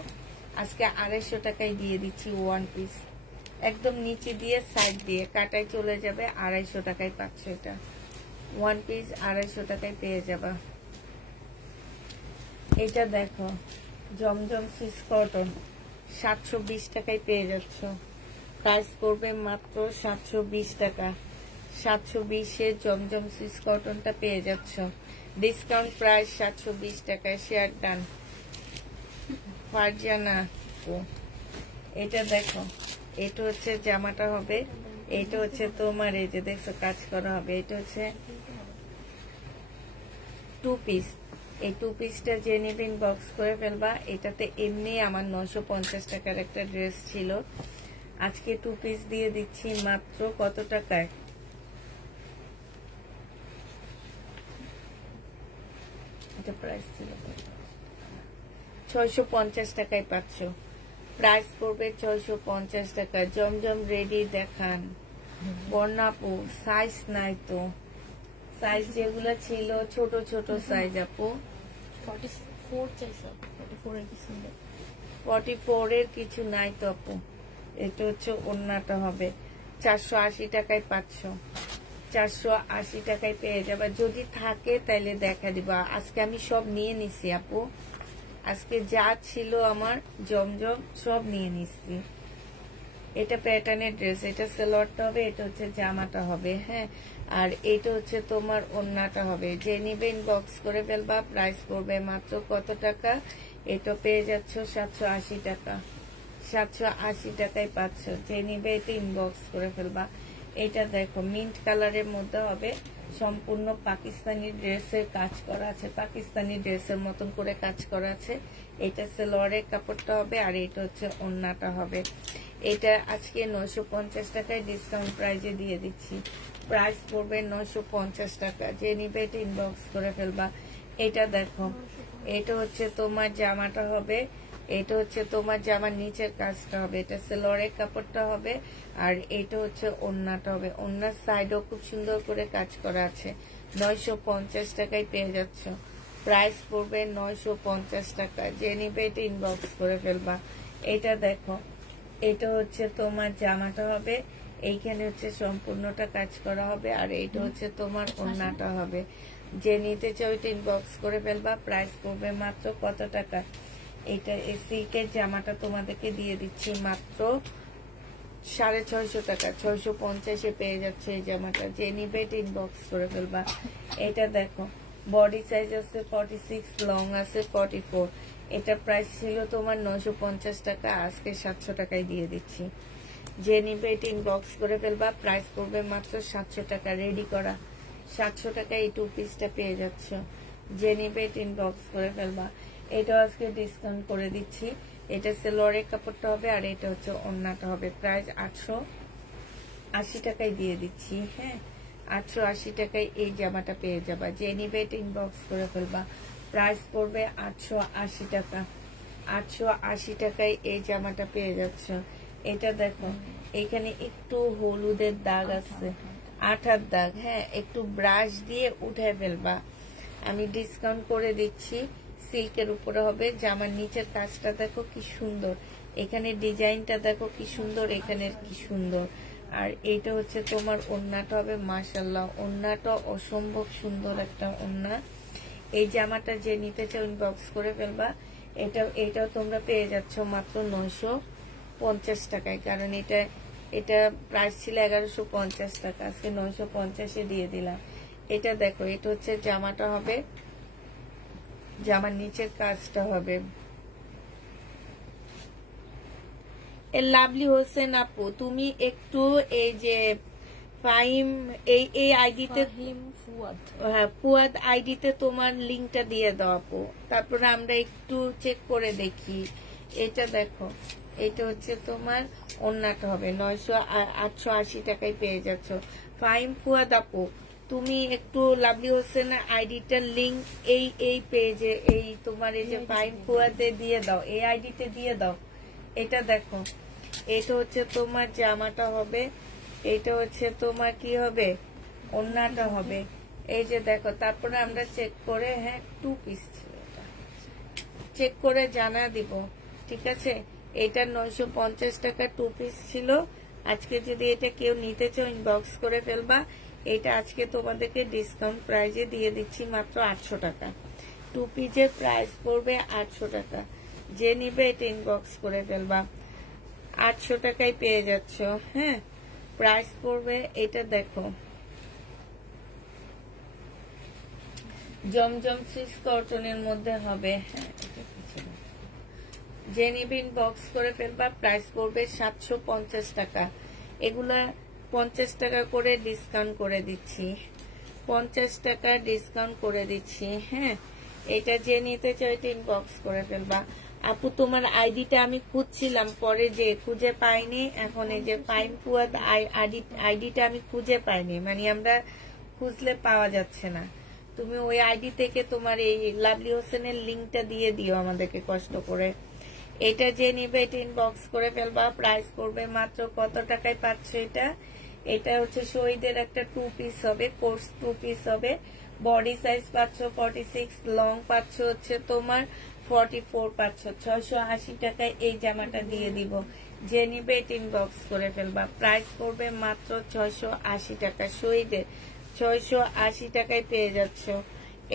আজকে 250 টাকায় দিয়ে দিচ্ছি 1 পিস। একদম নিচে দিয়ে সাইড দিয়ে কাটাই চলে যাবে। 250 টাকায় পাচ্ছ। এটা 1 পিস 250 টাকায় পেয়ে যাবা। এটা দেখো, জমজম সুইস কটন 720 টাকায় পেয়ে যাচ্ছ। প্রাইস করবে মাত্র 720 টাকা। 720 এর জমজম সুইস কটনটা পেয়ে যাচ্ছ। ডিসকাউন্ট প্রাইস 720 টাকায়। Share done Farzana. এটা দেখো, এটা হচ্ছে জামাটা হবে। এটা হচ্ছে তোমার এই যে দেখছো কাজ করা হবে। এটা হচ্ছে 2 পিস। এই 2 পিসটা যে নিবে ইনবক্স করে ফেলবা। এটাতে এমনি আমার 950 টাকার একটা ড্রেস ছিল, আজকে 2 পিস দিয়ে দিচ্ছি মাত্র কত টাকায়? এটা প্রাইস ছিল 650 টাকায় পাচ্ছ। প্রাইস পড়বে 650 টাকা। জমজম রেডি দেখান। বর্ণাপু সাইজ নাই তো, সাইজ যেগুলো ছিল ছোট ছোট সাইজ। আপু 44 এর কিছু নাই তো আপু। এটা হচ্ছে ওড়নাটা হবে। 480 টাকায় পাচ্ছ। 480 টাকায় পেয়ে যাবে। যদি থাকে তাইলে দেখা দিবা। আজকে আমি সব নিয়ে নিছি আপু। আজকে যা ছিল আমার জমজম সব নিয়ে নিচ্ছি। এটা প্যাটার্নের ড্রেস। এটা সালোয়ারটা হবে, এটা হচ্ছে জামাটা হবে। হ্যাঁ, আর এটা হচ্ছে তোমার ওড়নাটা হবে। যে নিবে ইনবক্স করে ফেলবা। প্রাইস পড়বে মাত্র কত টাকা? এটা পেয়ে যাচ্ছ 780 টাকা। 780 টাকায় পাচ্ছ। যে নিবে এটা ইনবক্স করে ফেলবা। এটা দেখো, মিন্ট কালারের মধ্যে হবে। সম্পূর্ণ পাকিস্তানি ড্রেসের কাজ করা আছে। পাকিস্তানি ড্রেসের মতন করে কাজ করা আছে। এটা সালোয়ারের কাপড়টা হবে, আর এটা হচ্ছে ওড়নাটা হবে। এটা আজকে 950 টাকায় ডিসকাউন্ট প্রাইজে দিয়ে দিচ্ছি। প্রাইস পড়বে 950 টাকা। যে নিবে এটা ইনবক্স করে ফেলবা। এটা দেখো, এটা হচ্ছে তোমার জামাটা হবে। এটা হচ্ছে তোমার জামার নিচের কাজটা হবে, এটা সেলোয়ারের কাপড়টা হবে, আর এটা হচ্ছে ওড়নাটা হবে। ওড়নার সাইডও খুব সুন্দর করে কাজ করা আছে। 950 টাকায় পেয়ে যাচ্ছ। প্রাইস পড়বে 950 টাকা। যে নিবে এটা ইনবক্স করে ফেলবা। এটা দেখো, এটা হচ্ছে তোমার জামাটা হবে, এইখানে হচ্ছে সম্পূর্ণটা কাজ করা হবে, আর এইটা হচ্ছে তোমার ওড়নাটা হবে। যে নিতে চাও এটা ইনবক্স করে ফেলবা। প্রাইস পড়বে মাত্র কত টাকা? এটা সিল্কের জামাটা তোমাদেরকে দিয়ে দিচ্ছি মাত্র 650 টাকা। 650-এ পেয়ে যাচ্ছে এই জামাটা। যে নিবে এটা ইনবক্স করে ফেলবা। এটা দেখো, বডি সাইজ আছে 46, লং আছে 44। এটা প্রাইস ছিল তোমার 950 টাকা, আজকে 700 টাকায় দিয়ে দিচ্ছি। যে নিবে এটা ইনবক্স করে ফেলবা। প্রাইস পড়বে মাত্র 700 টাকা। রেডি করা 700 টাকায় এই 2 পিসটা পেয়ে যাচ্ছ। যে নিবে এটা ইনবক্স করে ফেলবা। এটা আজকে ডিসকাউন্ট করে দিচ্ছি। এটা সেলোয়ারের কাপড়টা হবে, আর এটা হচ্ছে ওড়নাটা হবে। প্রাইস 880 টাকায় দিয়ে দিচ্ছি। হ্যাঁ, 880 টাকায় এই জামাটা পেয়ে যাবা। যে নিবে এটা ইনবক্স করে ফেলবা। প্রাইস পড়বে 880 টাকা। 880 টাকায় এই জামাটা পেয়ে যাচ্ছ। এটা দেখো, এখানে একটু হলুদের দাগ আছে, আঠার দাগ। হ্যাঁ, একটু ব্রাশ দিয়ে উঠে ফেলবা। আমি ডিসকাউন্ট করে দিচ্ছি। সিল্কের উপরে হবে। জামার নিচের কাজটা দেখো কি সুন্দর, এখানে ডিজাইনটা দেখো কি সুন্দর, এখানে কি সুন্দর। আর এইটা হচ্ছে তোমার ওড়নাটা হবে। মাশাআল্লাহ, ওড়নাটা অসম্ভব সুন্দর একটা ওড়না। এই জামাটা যে নিতে চাও ইনবক্স করে ফেলবা। এটাও তোমরা পেয়ে যাচ্ছ মাত্র 950 টাকায়, কারণ এটা প্রাইস ছিল 1150 টাকা, আজকে 950-এ দিয়ে দিলাম। এটা দেখো, এটা হচ্ছে জামাটা হবে, জামার নিচের কাজটা হবে। লাভলি হোসেন আপু, তুমি একটু এই যে ফাহিম এই আইডিতে, হ্যাঁ ফুয়াদ আইডিতে তোমার লিঙ্কটা দিয়ে দাও আপু, তারপরে আমরা একটু চেক করে দেখি। এটা দেখো, এটা হচ্ছে তোমার ওড়নাটা হবে। 880 টাকায় পেয়ে যাচ্ছ। ফাহিম ফুয়াদ আপু, তুমি একটু লাভলি হোসেন আইডিটার লিঙ্ক এই পেজে, এই তোমার এই যে ফাহিম ফুয়াদে দিয়ে দাও, এই আইডিতে দিয়ে দাও। এটা দেখো, এটা হচ্ছে তোমার জামাটা হবে, এটা হচ্ছে তোমার কি হবে, ওড়নাটা হবে। এই যে দেখো, তারপরে আমরা চেক করে, হ্যাঁ 2 পিস ছিল, চেক করে জানা দিব, ঠিক আছে। এটা 950 টাকা 2 পিস ছিল। আজকে যদি এটা কেউ নিতে চাও ইনবক্স করে ফেলবা। এটা আজকে তোমাদেরকে ডিসকাউন্ট প্রাইজে দিয়ে দিচ্ছি মাত্র 800 টাকা। 2 পিসের প্রাইস পড়বে 800 টাকা। যে নিবে এটা ইনবক্স করে ফেলবা। 800 টাকায় পেয়ে যাচ্ছ। হ্যাঁ, প্রাইস পড়বে, এটা দেখো জমজম সুইস কটনের মধ্যে হবে। হ্যাঁ, যে নিবে ইনবক্স করে ফেলবা। প্রাইস পড়বে 750 টাকা। এগুলা 50 টাকা করে ডিসকাউন্ট করে দিচ্ছি, 50 টাকা ডিসকাউন্ট করে দিচ্ছি। হ্যাঁ, এটা যে নিতে চাও এটা ইনবক্স করে ফেলবা। আপু তোমার আইডিটা আমি খুঁজছিলাম, পরে যে খুঁজে পাইনি। এখন এই যে ফাইম ফুয়াদ আইডিটা আমি খুঁজে পাইনি, মানে আমরা খুঁজলে পাওয়া যাচ্ছে না। তুমি ওই আইডি থেকে তোমার এই লাভলি হোসেনের লিঙ্কটা দিয়ে দিও আমাদেরকে কষ্ট করে। এটা যে নিবে এটা ইনবক্স করে ফেলবা। প্রাইস পড়বে মাত্র কত টাকায় পাচ্ছ এটা? এটা হচ্ছে শহীদের একটা 2 পিস হবে, কোর্স 2 পিস হবে। বডি সাইজ পাচ্ছ 46, লং পাচ্ছ হচ্ছে তোমার 44 পাচ্ছ। 680 টাকায় এই জামাটা দিয়ে দিব। যে নিবে এটা ইনবক্স করে ফেলবা। প্রাইস পড়বে মাত্র 680 টাকা। শহীদের 680 টাকায় পেয়ে যাচ্ছ।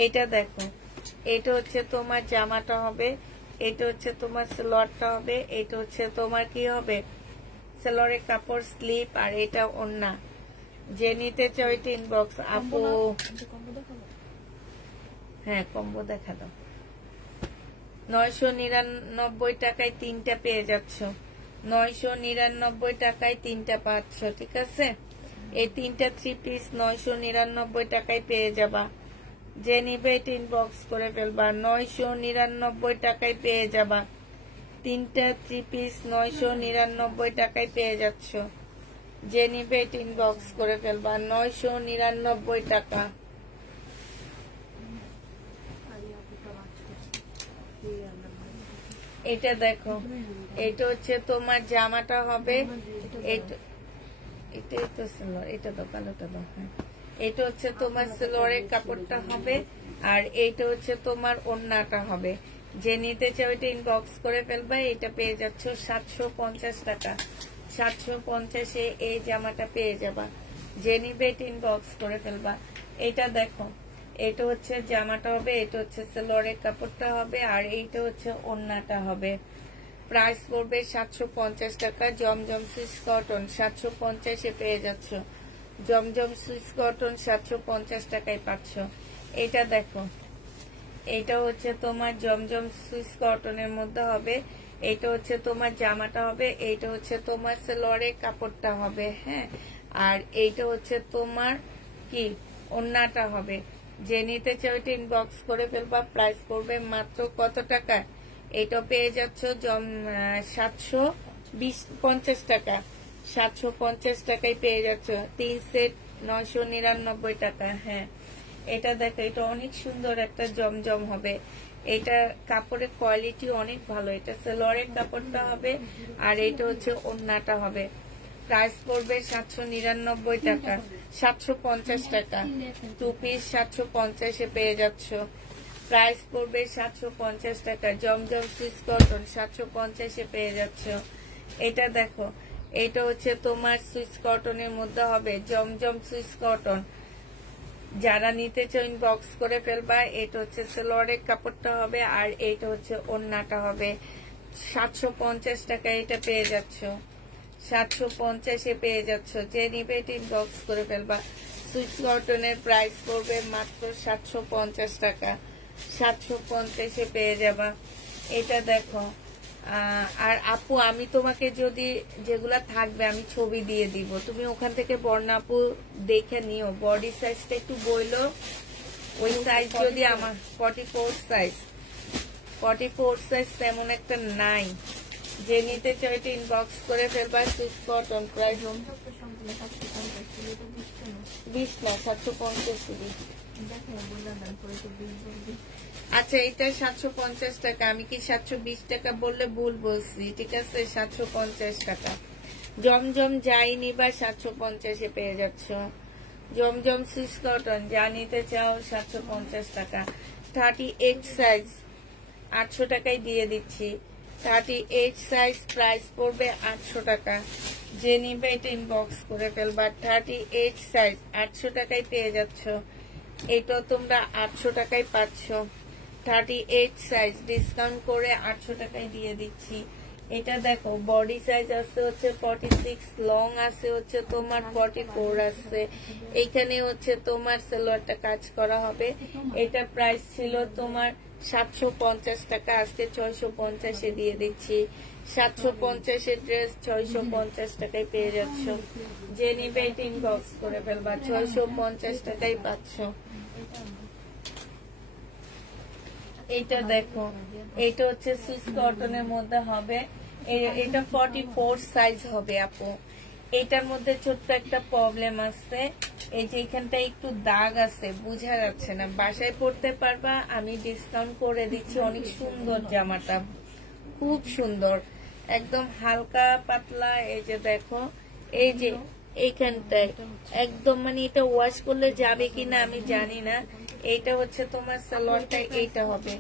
এটা দেখো, এটা হচ্ছে তোমার জামাটা হবে, এটা হচ্ছে তোমার সালোয়ারটা হবে, এটা হচ্ছে তোমার কি হবে, সালোয়ারের কাপড় স্লিপ, আর এটা ওড়না। যে নিতে চাও এটা ইনবক্স। আপু হ্যাঁ কম্বো দেখা দাও। 999 টাকায় 3টা পেয়ে যাচ্ছ। 999 টাকায় 3টা পাচ্ছ, ঠিক আছে। এই 3টা 3 পিস 999 টাকায় পেয়ে যাবা। যে নিবে এটা ইনবক্স করে ফেলবা। 999 টাকায় পেয়ে যাবা। 3টা 3 পিস 999 টাকায় পেয়ে যাচ্ছ। যে নিবে এটা ইনবক্স করে ফেলবা। 999 টাকা। এটা দেখো, এটা হচ্ছে তোমার জামাটা হবে, এটাই তো সিলোয়ার, এটা তো কালোটা দাও। হ্যাঁ, এটা হচ্ছে তোমার সিলোয়ারের কাপড়টা হবে, আর এইটা হচ্ছে তোমার ওড়নাটা হবে। যে নিতে চাও এটা ইনবক্স করে ফেলবা। এটা পেয়ে যাচ্ছ 750 টাকা। 750-এ এই জামাটা পেয়ে যাবা। যে নিবে এটা ইনবক্স করে ফেলবা। এটা দেখো, এটা হচ্ছে জামাটা হবে, এটা হচ্ছে সিলোয়ারের কাপড়টা হবে, আর এইটা হচ্ছে ওড়নাটা হবে। প্রাইস পড়বে 750 টাকা। জমজম সুইস কটন 750-এ পেয়ে যাচ্ছ। জমজম সুইস কটন 750 টাকায় পাচ্ছ। এটা দেখো, এটা হচ্ছে তোমার জমজম সুইস কটনের মধ্যে হবে। এটা হচ্ছে তোমার জামাটা হবে, এইটা হচ্ছে তোমার সালোয়ারের কাপড়টা হবে। হ্যাঁ, আর এইটা হচ্ছে তোমার কি ওড়নাটা হবে। যে নিতে চাও এটা ইনবক্স করে ফেলবা। প্রাইস পড়বে মাত্র কত টাকা? এটা পেয়ে যাচ্ছ 750 টাকা। 750 টাকায় পেয়ে যাচ্ছ। 3 সেট 999 টাকা। হ্যাঁ, এটা দেখো, এটা অনেক সুন্দর একটা জমজম হবে। এটা কাপড়ের কোয়ালিটি অনেক ভালো। এটা সালোয়ারের কাপড়টা হবে, আর এটা হচ্ছে ওড়নাটা হবে। প্রাইস পড়বে 799 টাকা। 750 টাকা। 2 পিস 750-এ পেয়ে যাচ্ছ। প্রাইস পড়বে 750 টাকা। জমজম সুইস কটন 750-এ পেয়ে যাচ্ছ। এটা দেখো, এটা হচ্ছে তোমার সুইস কটনের মধ্যে হবে, জমজম সুইস কটন। যারা নিতে চাও ইনবক্স করে ফেলবা। এটা হচ্ছে সালোয়ারের কাপড়টা হবে, আর এইটা হচ্ছে ওড়নাটা হবে। 750 টাকা এটা পেয়ে যাচ্ছ। 750-এ পেয়ে যাচ্ছ। যে নিবে এটা ইনবক্স করে ফেলবা। সুইস কটনের প্রাইস পড়বে মাত্র 750 টাকা। 750-এ পেয়ে যাবা। এটা দেখো, আর আপু আমি তোমাকে যদি যেগুলা থাকবে আমি ছবি দিয়ে দিব, তুমি ওখান থেকে বর্ণা আপু দেখে নিও। বডি সাইজটা একটু বইলো। ওই সাইজ যদি আমার 44 সাইজ, 44 সাইজ তেমন একটা নাই। যে নিতে চাও এটা ইনবক্স করে ফেলবা। সুইস কটন প্রাইস 20 না, 750। আচ্ছা, এটা 750 টাকা। আমি কি 720 টাকা বললে ভুল বলছি? ঠিক আছে, 750 টাকা। জমজম যাই নিবা 750-এ পেয়ে যাচ্ছ। জমজম সুইস কটন যা নিতে চাও 750 টাকা। 38 সাইজ 800 টাকায় দিয়ে দিচ্ছি। 38 সাইজ প্রাইস পড়বে 800 টাকা। যে নিবে এটা ইনবক্স করে ফেলবা। 38 সাইজ 800 টাকায় পেয়ে যাচ্ছ। এটা তোমরা 800 টাকায় পাচ্ছ। 38 সাইজ ডিসকাউন্ট করে 800 টাকায় দিয়ে দিচ্ছি। এটা দেখো, বডি সাইজ আছে হচ্ছে 46, লং আছে হচ্ছে তোমার 44 আছে। এইখানে হচ্ছে তোমার সালোয়ারটা কাজ করা হবে। এটা প্রাইস ছিল তোমার 750 টাকা, আজকে 650-এ দিয়ে দিচ্ছি। 750-এর ড্রেস 650 টাকায় পেয়ে যাচ্ছ। যে নিবে এটা ইনবক্স করে ফেলবা। 650 টাকায় পাচ্ছ। এটা দেখো, এটা হচ্ছে সুইস কটনের মধ্যে হবে। এটা 44 সাইজ হবে আপু। এটার মধ্যে ছোট্ট একটা প্রবলেম আছে, এই যে এখানটা একটু দাগ আছে, বোঝা যাচ্ছে না। বাসায় পড়তে পারবা, আমি ডিসকাউন্ট করে দিচ্ছি। অনেক সুন্দর জামাটা, খুব সুন্দর, একদম হালকা পাতলা। এই যে দেখো, এই যে এইখানটায় একদম, মানে এটা ওয়াশ করলে যাবে কিনা আমি জানি না। এইটা হচ্ছে তোমার সালোয়ারটা, এইটা হবে।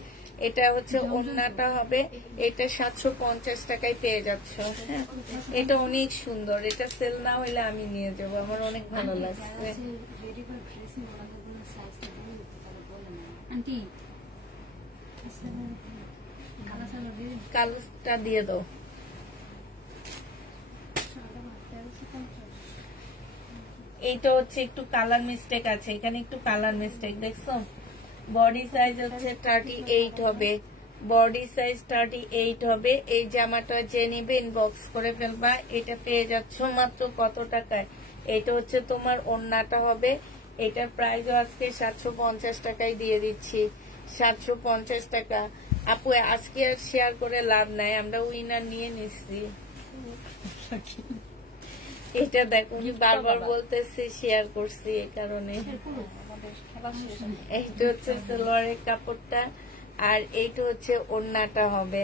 এটা হচ্ছে ওড়নাটা হবে। এটা 750 টাকায় পেয়ে যাচ্ছ। হ্যাঁ, এটা অনেক সুন্দর। এটা সেল না হইলে আমি নিয়ে যাবো, আমার অনেক ভালো লাগছে। কালোটা দিয়ে দাও। এইটা হচ্ছে একটু কালার মিস্টেক আছে, এখানে একটু কালার মিস্টেক দেখছো। বডি সাইজ হচ্ছে 38 হবে। বডি সাইজ 38 হবে। এই জামাটা যে নিবে ইনবক্স করে ফেলবা। এটা পেয়ে যাচ্ছ মাত্র কত টাকায়? এটা হচ্ছে তোমার ওড়নাটা হবে। এটার প্রাইসও আজকে 750 টাকায় দিয়ে দিচ্ছি। 750 টাকা। আপু আজকে আর শেয়ার করে লাভ নাই, আমরা উইনার নিয়ে নিচ্ছি। এটা দেখো, বারবার বলতেছি শেয়ার করছি এই কারণে। এইটা হচ্ছে সালোয়ারের কাপড়টা, আর এইটা হচ্ছে ওড়নাটা হবে।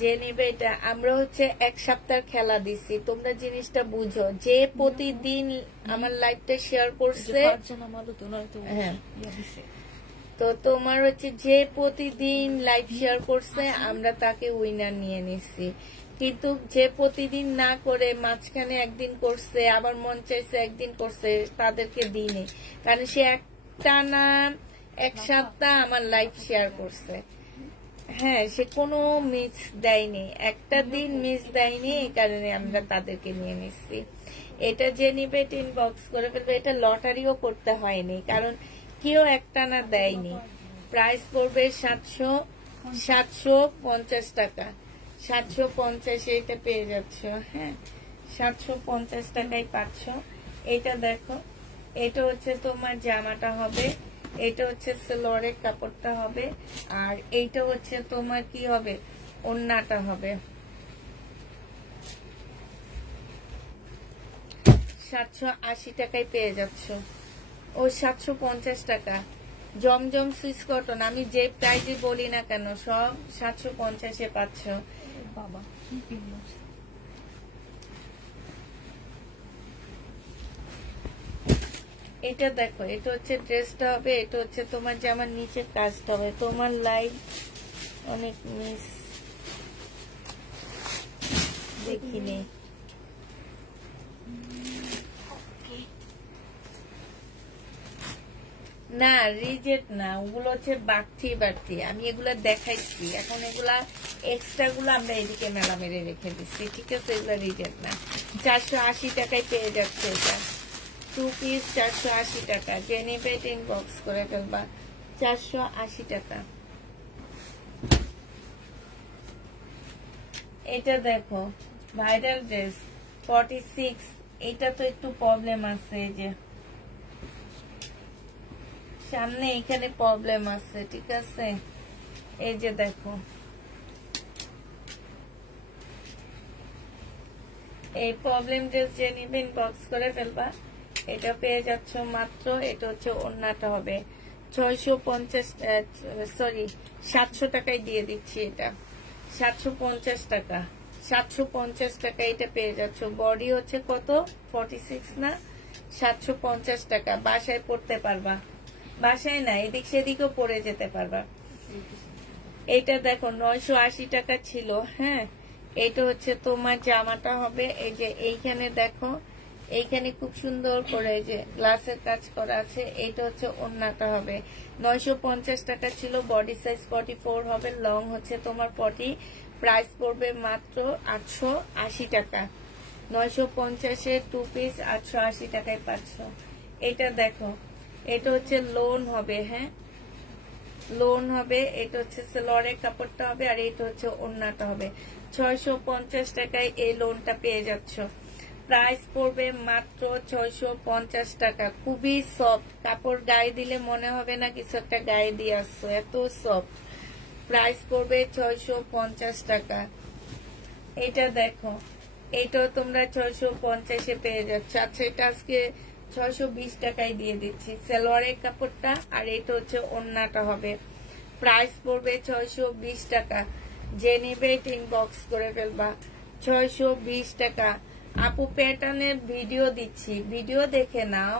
যে নিবে এটা আমরা হচ্ছে এক সপ্তাহ খেলা দিছি, তোমরা জিনিসটা বুঝো। যে প্রতিদিন আমার লাইভটা শেয়ার করছে, হ্যাঁ, তো তোমার হচ্ছে যে প্রতিদিন লাইভ শেয়ার করছে আমরা তাকে উইনার নিয়ে নিছি। কিন্তু যে প্রতিদিন না করে মাঝখানে একদিন করছে, আবার মন চাইছে একদিন করছে, তাদেরকে দিইনি। কারণ সে একটানা এক সপ্তাহ আমার লাইভ শেয়ার করছে। হ্যাঁ, সে কোনো মিস দেয়নি, একটা দিন মিস দেয়নি, এই কারণে আমরা তাদেরকে নিয়ে নিচ্ছি। এটা যে নিবে ইনবক্স করে ফেলবে। এটা লটারিও করতে হয়নি, কারণ কেউ একটানা দেয়নি। প্রাইস পড়বে 750 টাকা। 750 এটা পেয়ে যাচ্ছ। হ্যাঁ, 750 টাকায় পাচ্ছ। এটা দেখো, এটা হচ্ছে তোমার জামাটা হবে, এটা হচ্ছে সালোয়ারের কাপড়টা হবে, আর এইটা হচ্ছে তোমার কি হবে, ওড়নাটা হবে। 780 টাকায় পেয়ে যাচ্ছ। ও 750 টাকা জমজম সুইস কটন। আমি যে প্রাইজে বলি না কেন, সব 750-এ পাচ্ছ। বাবা, এটা দেখো, এটা হচ্ছে ড্রেসটা হবে, এটা হচ্ছে তোমার জামার নিচের কাজটা হবে। তোমার লাইভ অনেক মিস দেখিনি, না রিজেক্ট না, ওগুলো হচ্ছে বাড়তি। আমি এগুলা দেখাইছি, এখন এগুলা এক্সট্রা গুলো আমরা এদিকে মেলা মেরে রেখে দিচ্ছি, ঠিক আছে? এগুলা রিজেক্ট না। 480 টাকায় পেয়ে যাচ্ছে এটা, 2 পিস 480 টাকা। যে নিবে ইনবক্স করে ফেলবা। 480 টাকা। এটা দেখো, ভাইরাল ড্রেস 46। এটা তো একটু প্রবলেম আছে, যে সামনে এখানে প্রবলেম আছে, ঠিক আছে? এই যে দেখো, এই প্রবলেম ড্রেস যে নিবে ইনবক্স করে ফেলবা। এটা পেয়ে যাচ্ছ মাত্র, এটা হচ্ছে ওড়নাটা হবে 700 টাকায় দিয়ে দিচ্ছি। এটা 750 টাকা। 750 টাকা এটা পেয়ে যাচ্ছ। বডি হচ্ছে কত, 46 না, 750 টাকা। বাসায় পড়তে পারবা, বাসায় না এদিক সেদিকেও পরে যেতে পারবা। এটা দেখো 980 টাকা ছিল। হ্যাঁ, এটা হচ্ছে তোমার জামাটা হবে। এই যে এইখানে দেখো, এইখানে খুব সুন্দর করে যে গ্লাসের কাজ করা আছে। এটা হচ্ছে ওড়নাটা হবে। 950 টাকা ছিল। বডি সাইজ 44 হবে, লং হচ্ছে তোমার 40। প্রাইস পড়বে মাত্র 880 টাকা। 950-এ 2 পিস 880 টাকায় পাচ্ছ। এটা দেখো, এটা হচ্ছে লোন হবে। হ্যাঁ, লোন হবে। এটা হচ্ছে সালোয়ারের কাপড়টা হবে, আর এটা হচ্ছে ওড়নাটা হবে। 650 টাকায় এই লোনটা পেয়ে যাচ্ছ। প্রাইস পড়বে মাত্র 650 টাকা। খুবই সফট কাপড়, গায়ে দিলে মনে হবে না কিছু একটা গায়ে দিয়ে আসছো, এত সফট। প্রাইস পড়বে 650 টাকা। এটা দেখো, এটাও তোমরা 650-এ পেয়ে যাচ্ছ। আচ্ছা, এটা আজকে 620 টাকায় দিয়ে দিচ্ছি। সালোয়ারের কাপড়টা, আর এটা হচ্ছে ওড়নাটা হবে। প্রাইস পড়বে 620 টাকা। যে নিবে ইনবক্স করে ফেলবা। 620 টাকা। আপু প্যাটার্নের ভিডিও দিচ্ছি, ভিডিও দেখে নাও।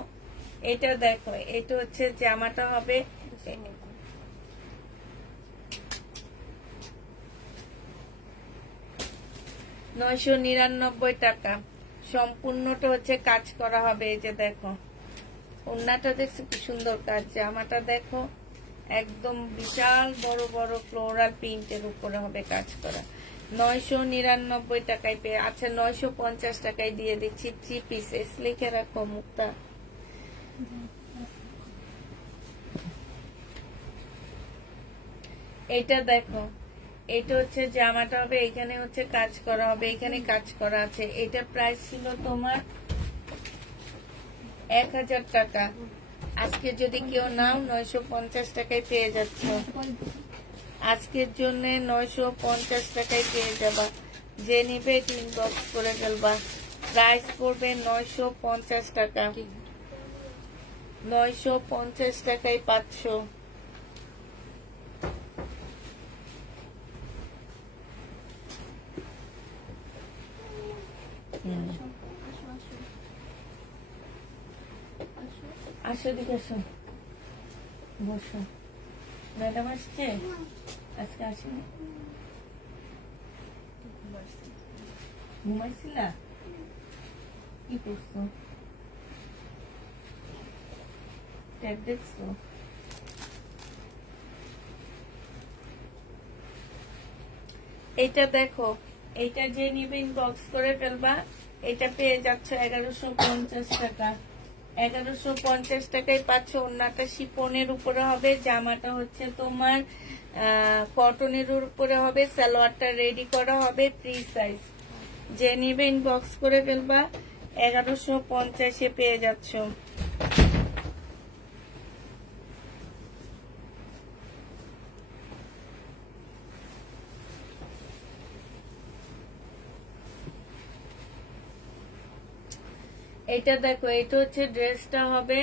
এটা দেখো, এটা হচ্ছে জামাটা হবে। 999 টাকা। সম্পূর্ণটা হচ্ছে কাজ করা হবে। এই যে দেখো, ওড়নাটা দেখছি কি সুন্দর কাজ। জামাটা দেখো, একদম বিশাল বড় বড় ফ্লোরাল প্রিন্টের উপরে হবে কাজ করা। 999 টাকায় পেয়ে। আচ্ছা, 950 টাকায় দিয়ে দিচ্ছি 3 পিস। লিখে রাখো মুক্তা। এটা দেখো, এটা হচ্ছে জামাটা হবে। এখানে হচ্ছে কাজ করা হবে, এখানে কাজ করা আছে। এটা প্রাইস ছিল তোমার 1000 টাকা। আজকে যদি কেউ নাও 950 টাকায় পেয়ে যাচ্ছ। আজকের জন্য 950 টাকায় পেয়ে যাবা। যে নিবে ইনবক্স করে ফেলবা। প্রাইস পড়বে 950 টাকা। 950 টাকায় পাচ্ছ। আসো দিকে আসো, বসো। ম্যাডাম আসছে আজকে? আসেনি? ঘুমাইছিলা? কি করছো? ট্যাব দেখছো? এটা দেখো, এটা যে নিবে ইনবক্স করে ফেলবা। এটা পেয়ে যাচ্ছ 1150 টাকা। 1150 টাকায় পাচ্ছ। ওড়নাটা শিফনের উপরে হবে, জামাটা হচ্ছে তোমার কটনের উপরে হবে, সালোয়ারটা রেডি করা হবে 3 সাইজ। যে নিবে ইনবক্স করে ফেলবা, 1150-এ পেয়ে যাচ্ছ। এটা দেখো, এটা হচ্ছে ড্রেসটা হবে।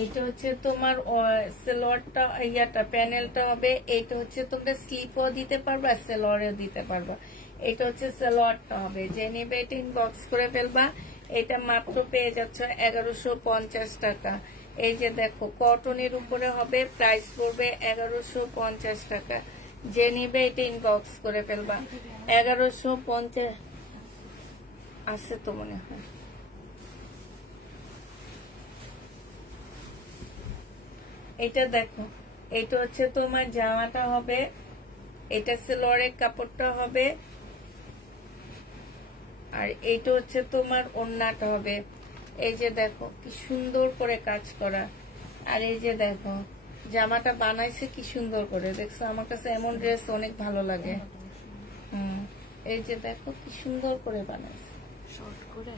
এইটা হচ্ছে তোমার সালোয়ারটা, ইয়াটা প্যানেলটা হবে। এইটা হচ্ছে তোমরা স্লিপও দিতে পারবা, সালোয়ারও দিতে পারবা। এটা হচ্ছে সালোয়ারটা হবে। যে নেবে এটা ইনবক্স করে ফেলবা। এটা মাত্র পেয়ে যাচ্ছে 1150 টাকা। এই যে দেখো, কটনের উপরে হবে, প্রাইস পড়বে 1150 টাকা। যে নিবে এটা ইনবক্স করে ফেলবা। 1150 আছে তো মনে হয়। এটা দেখো, এটা হচ্ছে তোমার জামাটা হবে, এটা সালোয়ারের কাপড়টা হবে, আর এইটা হচ্ছে তোমার ওড়নাটা হবে। এই যে দেখো কি সুন্দর করে কাজ করা। আর এই যে দেখো জামাটা বানাইছে কি সুন্দর করে, দেখছো? আমার কাছে এমন ড্রেস অনেক ভালো লাগে। এই যে দেখো কি সুন্দর করে বানাইছে, শর্ট করে।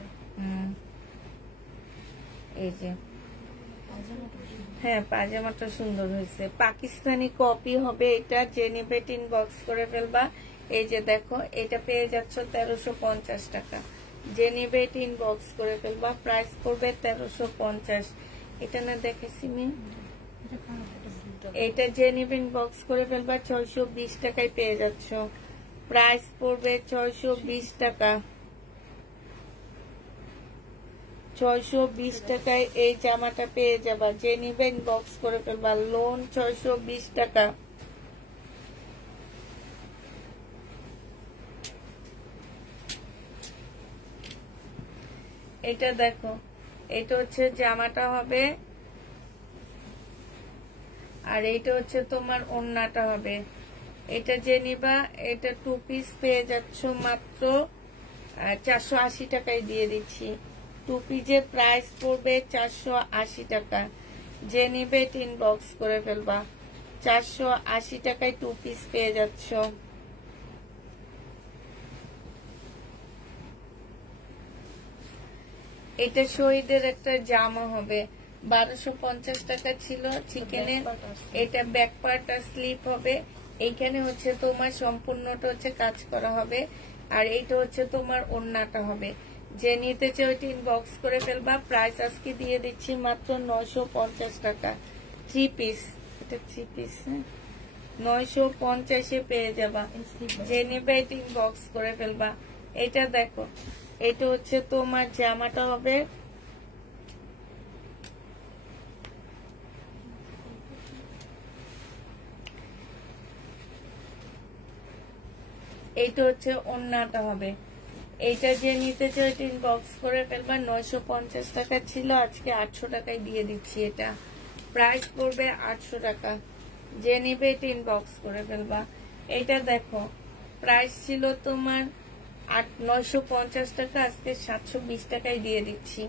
এই যে হ্যাঁ, পাজামাটা সুন্দর হয়েছে। পাকিস্তানি কপি হবে এটা। যে নিবে ইনবক্স করে ফেলবা। এই যে দেখো, এটা পেয়ে যাচ্ছ 1350 টাকা। যে নিবে ইনবক্স করে ফেলবা, প্রাইস পড়বে 1350। এটা না দেখেছি মেয়ে, এটা যে নিবে ইনবক্স করে ফেলবা 620 টাকায় পেয়ে যাচ্ছ। প্রাইস পড়বে 620 টাকা। 620 টাকায় এই জামাটা পেয়ে যাবা। যে নিবে ইনবক্স করে ফেলবা। লোন 620 টাকা। এটা দেখো, এটা হচ্ছে জামাটা হবে, আর এইটা হচ্ছে তোমার ওড়নাটা হবে। এটা যে নিবা, এটা 2 পিস পেয়ে যাচ্ছ মাত্র 480 টাকায় দিয়ে দিচ্ছি। 2 পিসের প্রাইস পড়বে 480 টাকা। যে নিবে ইনবক্স করে ফেলবা। 480 টাকায় 2 পিস পেয়ে যাচ্ছ। এটা শহীদের একটা জামা হবে, 1250 টাকা ছিল চিকেনের। এটা ব্যাক পার্ট আর স্লিপ হবে। এইখানে হচ্ছে তোমার সম্পূর্ণটা হচ্ছে কাজ করা হবে, আর এইটা হচ্ছে তোমার ওড়নাটা হবে। যে নিতে চাই ওইটা ইনবক্স করে ফেলবা। প্রাইস আজকে দিয়ে দিচ্ছি মাত্র 950 টাকা। 3 পিস, এটা 3 পিস 950-এ পেয়ে যাবা। যে নিবে এটা ইনবক্স করে ফেলবা। এটা দেখো, এটা হচ্ছে তোমার জামাটা হবে। এইটা হচ্ছে ওড়নাটা হবে। এইটা যে নিতে চাই ওইটা ইনবক্স করে ফেলবা। 950 টাকা ছিল, আজকে 800 টাকায় দিয়ে দিচ্ছি। এটা প্রাইস পড়বে 800 টাকা। যে নিবে এটা ইনবক্স করে ফেলবা। এইটা দেখো, প্রাইস ছিল তোমার 950 টাকা, আজকে 720 টাকায় দিয়ে দিচ্ছি।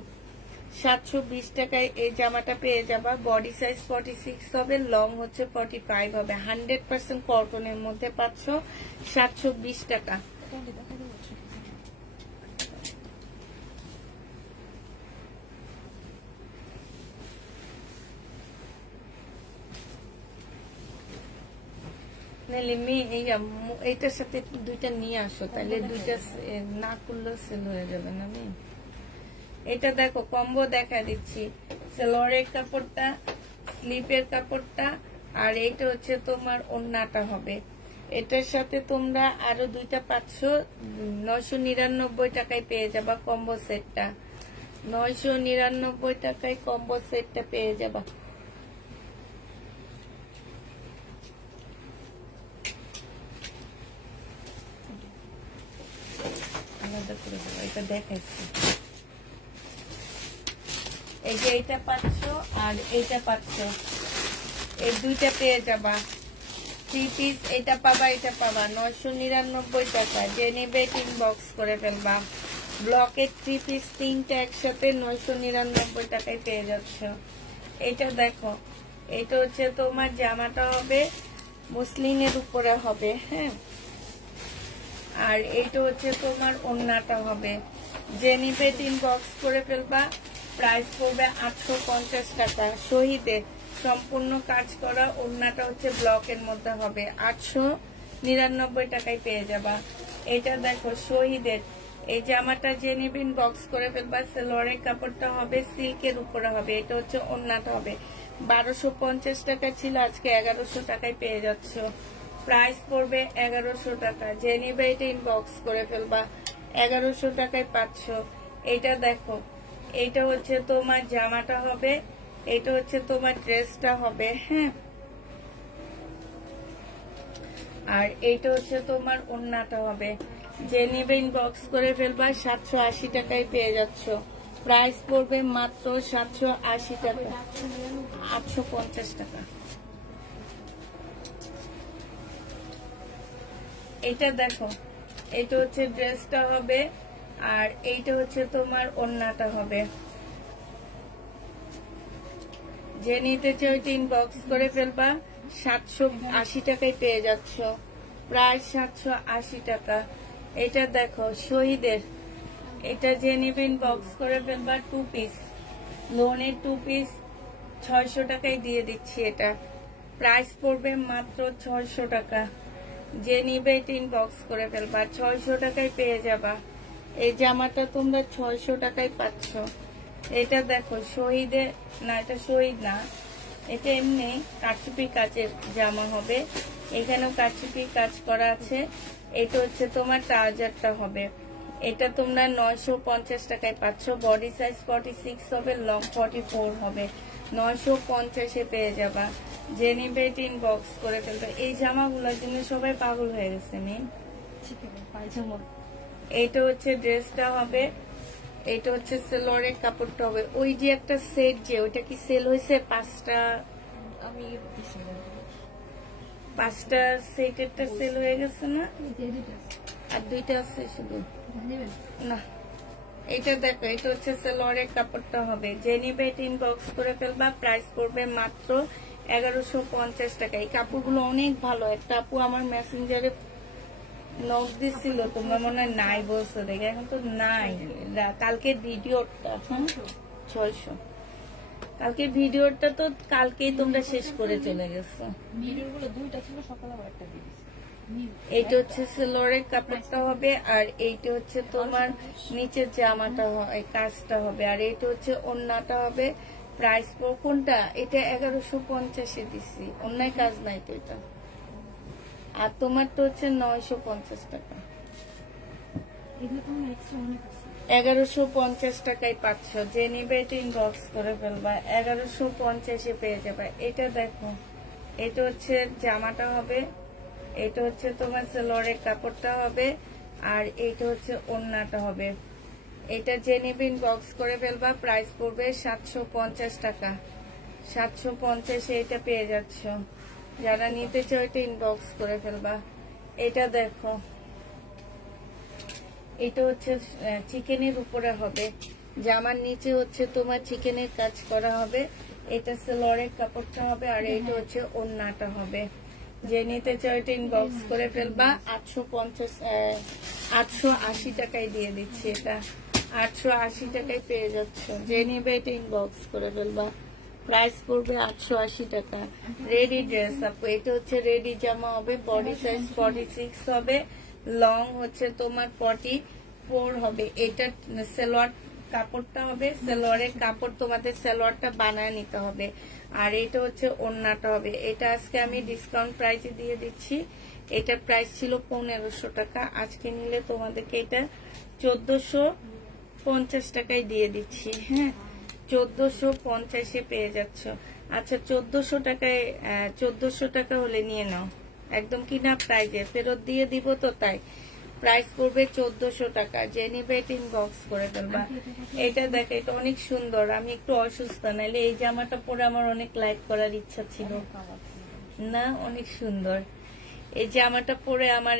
720 টাকায় এই জামাটা পেয়ে যাবা। বডি সাইজ 46 হবে, লং হচ্ছে 45 হবে। 100% কটনের মধ্যে পাচ্ছ 720 টাকা। এইটার সাথে দুইটা নিয়ে আসো, তাহলে দুইটা না করলে সেল হয়ে যাবে না। আমি এটা দেখো কম্বো দেখা দিচ্ছি। সালোয়ারের কাপড়টা, স্লিপের কাপড়টা, আর এইটা হচ্ছে তোমার ওড়নাটা হবে। এটার সাথে তোমরা আরো দুইটা 999 টাকায় পেয়ে যাবা কম্বো সেটটা। 999 টাকায় কম্বো সেটটা পেয়ে যাবা। আলাদা করে দেবো, এটা দেখাইছি। এই যে এইটা পাচ্ছ আর এইটা পাচ্ছ, এই দুইটা পেয়ে যাবা। 3 পিস এটা পাবা, এটা পাবা 999 টাকা। যে নেবে ইনবক্স করে ফেলবা। ব্লকের 3 পিস 3টা একসাথে 999 টাকায় পেয়ে যাচ্ছ। এটা দেখো, এটা হচ্ছে তোমার জামাটা হবে মসলিনের উপরে হবে, হ্যাঁ। আর এইটা হচ্ছে তোমার ওড়নাটা হবে। যে নিবে ইনবক্স করে ফেলবা। প্রাইস পড়বে 850 টাকা। শহীদের সম্পূর্ণ কাজ করা ওড়নাটা হচ্ছে ব্লকের মধ্যে হবে, 899 টাকায় পেয়ে যাবা। এটা দেখো শহীদের এই জামাটা যে নিবে ইনবক্স করে ফেলবা। সালোয়ারের কাপড়টা হবে সিল্কের উপরে হবে, এটা হচ্ছে ওড়নাটা হবে। 1250 টাকা ছিল, আজকে 1100 টাকায় পেয়ে যাচ্ছ। প্রাইস পড়বে 1100 টাকা। যে নিবে এটা ইনবক্স করে ফেলবা। 1100 টাকায় পাচ্ছ। এটা দেখো, এটা হচ্ছে তোমার জামাটা হবে, এটা হচ্ছে তোমার ড্রেসটা হবে, হ্যাঁ। আর এইটা হচ্ছে তোমার ওড়নাটা হবে। যে নিবে ইনবক্স করে ফেলবা। 780 টাকায় পেয়ে যাচ্ছ। প্রাইস পড়বে মাত্র 780 টাকা, 850 টাকা। এটা দেখো, এটা হচ্ছে ড্রেসটা হবে আর এইটা হচ্ছে তোমার ওড়নাটা হবে। যে নিতে চাও ইনবক্স করে ফেলবা। 780 টাকায় পেয়ে যাচ্ছ। প্রায় 780 টাকা। এটা দেখো শহীদের, এটা যে নিবে ইনবক্স করে ফেলবা। 2 পিস লোনের 2 পিস 600 টাকায় দিয়ে দিচ্ছি। এটা প্রাইস পড়বে মাত্র 600 টাকা। যে নিবে ইনবক্স করে ফেলবা। 600 টাকায় পেয়ে যাবা। এই জামাটা তোমরা 600 টাকায় পাচ্ছ। এটা দেখো শহীদের, না এটা শহীদ না, এটা এমনি কারচুপি কাচের জামা হবে। এখানেও কারচুপি কাজ করা আছে। এটা হচ্ছে তোমার ট্রাউজারটা হবে। এটা তোমরা 950 টাকায় পাচ্ছ। বডি সাইজ 46 হবে, লং 44 হবে। 950-এ পেয়ে যাবা। যে নিবে ইনবক্স করে ফেলবে। এই জামাগুলোর জন্য সবাই পাগল হয়ে গেছে। মেন এটা হচ্ছে ড্রেসটা হবে, এটা হচ্ছে সালোয়ারের কাপড়টা হবে। ওই যে একটা সেট, যে ওইটা কি সেল হয়েছে 5টা, আমি 5টা সেটেরটা সেল হয়ে গেছে না, আর 2টা আছে শুধু না। এটা দেখো, এটা হচ্ছে সালোয়ারের কাপড়টা হবে। যে নিবে ইনবক্স করে ফেলবা। প্রাইস পড়বে মাত্র 1150 টাকা। এই কাপড়গুলো অনেক ভালো। একটা আপু আমার মেসেঞ্জারে নক দিছিল, তোমরা মনে হয় নাই বলছো দেখে, এখন তো নাই। কালকে ভিডিওটা 600, কালকে ভিডিওটা তো কালকেই তোমরা শেষ করে চলে গেছো। ভিডিওগুলো 2টা ছিল, সকালে আবার একটা দিয়ে দিছি। এইটা হচ্ছে সালোয়ারের কাপড়টা হবে আর এইটা হচ্ছে তোমার নিচের জামাটা হয়, কাজটা হবে। আর এইটা হচ্ছে ওড়নাটা হবে। প্রাইস কোনটা, এটা 1150-এ দিছি। অন্যায় কাজ নাই তো এটা। আর তোমার তো হচ্ছে 950 টাকা। 1150 টাকায় পাচ্ছ। যে নিবে এটা ইনবক্স করে ফেলবা। 1150-এ পেয়ে যাবে। এটা দেখো, এটা হচ্ছে জামাটা হবে, এটা হচ্ছে তোমার সালোয়ারের কাপড়টা হবে আর এইটা হচ্ছে ওড়নাটা হবে। এটা যে নিবে ইনবক্স করে ফেলবা। প্রাইস পড়বে 750 টাকা। 750-এ এটা পেয়ে যাচ্ছ। যারা নিতে চাও এটা ইনবক্স করে ফেলবা। এটা দেখো, এটা হচ্ছে চিকেনের উপরে হবে। জামার নিচে হচ্ছে তোমার চিকেনের কাজ করা হবে। এটা সালোয়ারের কাপড়টা হবে আর এটা হচ্ছে ওড়নাটা হবে। যে নিতে চাও এটা ইনবক্স করে ফেলবা। 880 টাকায় দিয়ে দিচ্ছি। এটা 880 টাকায় পেয়ে যাচ্ছ। যে নিবে এটা ইনবক্স করে ফেলবা। প্রাইস পড়বে 880 টাকা। রেডি ড্রেস আপু, এটা হচ্ছে রেডি জামা হবে। বডি সাইজ 46 হবে, লং হচ্ছে তোমার 44 হবে। এটা সালোয়ার কাপড়টা হবে, সালোয়ারের কাপড় তোমাদের সালোয়ারটা বানায় নিতে হবে। আর এটা হচ্ছে ওড়নাটা হবে। এটা আজকে আমি ডিসকাউন্ট প্রাইসে দিয়ে দিচ্ছি। এটার প্রাইস ছিল 1500 টাকা, আজকে নিলে তোমাদেরকে এটা 1450 টাকায় দিয়ে দিচ্ছি। হ্যাঁ, 1450-এ পেয়ে যাচ্ছ। আচ্ছা, 1400 টাকায় 1400 টাকা হলে নিয়ে নাও, একদম কিনা প্রাইজে ফেরত দিয়ে দিব তো, তাই প্রাইস পড়বে 1400 টাকা। যে নিবে এটা ইনবক্স করে ফেলবা। এটা দেখ, এটা অনেক সুন্দর। আমি একটু অসুস্থ, নাইলে এই জামাটা পরে আমার অনেক লাইক করার ইচ্ছা ছিল না, অনেক সুন্দর। এই জামাটা পরে আমার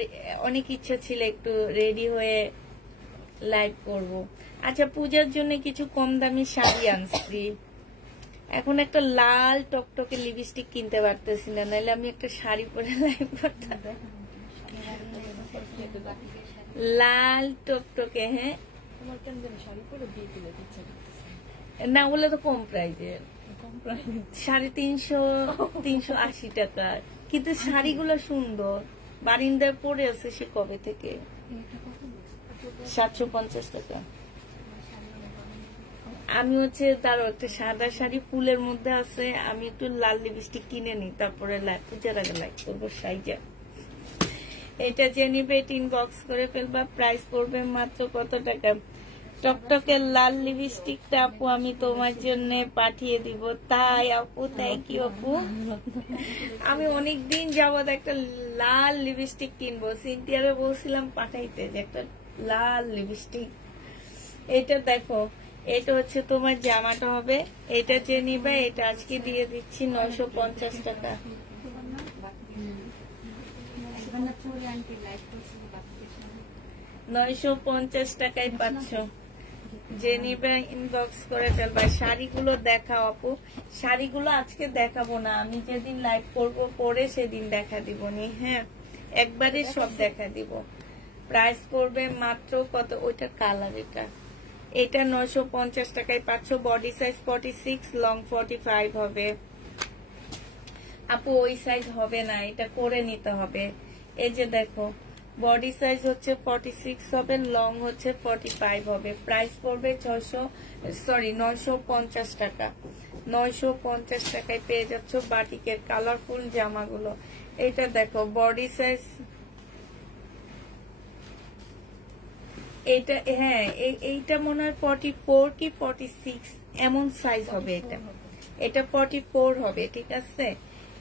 অনেক ইচ্ছা ছিল একটু রেডি হয়ে লাইভ করব। আচ্ছা, পূজার জন্য কিছু কম দামি শাড়ি আনছি। এখন একটা লাল টকটকে লিপস্টিক কিনতে পারতেছি না, নাহলে আমি একটা শাড়ি পরে লাইভ করতাম। লাল টকটকে। হ্যাঁ, না বলে তো কম প্রাইজের, 350-380 টাকা, কিন্তু শাড়িগুলো সুন্দর। বারিন্দায় পরে আছে সে কবে থেকে। 750 টাকা। আমি হচ্ছে তার একটা সাদা শাড়ি ফুলের মধ্যে আছে, আমি একটু লাল লিপস্টিক কিনে নি, তারপরে পূজার আগে লাইক করবো সাইজা। এটা যে নিবে এটা ইনবক্স করে ফেলবা। প্রাইস পড়বে মাত্র কত টাকা? টকটকের লাল লিপস্টিকটা আপু আমি তোমার জন্য পাঠিয়ে দিব। তাই আপু, থ্যাংক ইউ আপু। আমি অনেকদিন যাবত একটা লাল লিপস্টিক কিনবো, সিনথিয়ারে বলছিলাম পাঠাইতে যে একটা লাল লিপস্টিক। এটা দেখো, এটা হচ্ছে তোমার জামাটা হবে। এটা যে নিবে এটা আজকে দিয়ে দিচ্ছি 950 টাকা। 950 টাকায় পাচ্ছ। যে নিবে ইনবক্স করে ফেলবা। শাড়িগুলো দেখাও আপু। শাড়িগুলো আজকে দেখাবো না, আমি যেদিন লাইভ করবো পরে সেদিন দেখা দিব নি। হ্যাঁ, একবারে সব দেখা দিব। প্রাইস পড়বে মাত্র কত? ওইটা কালার, এটা 950 টাকায় পাচ্ছ। বডি সাইজ 46, লং 45 হবে। আপু ওই সাইজ হবে না, এটা করে নিতে হবে। এই যে দেখো, বডি সাইজ হচ্ছে 46 হবে, লং হচ্ছে 45 হবে। প্রাইস পড়বে 950 টাকা। 950 টাকায় পেয়ে যাচ্ছ বাটিকের কালারফুল জামাগুলো। এটা দেখো, বডি সাইজ এটা, হ্যাঁ এইটা মনে হয় 44 কি 46 এমন সাইজ হবে। এটা 44 হবে, ঠিক আছে।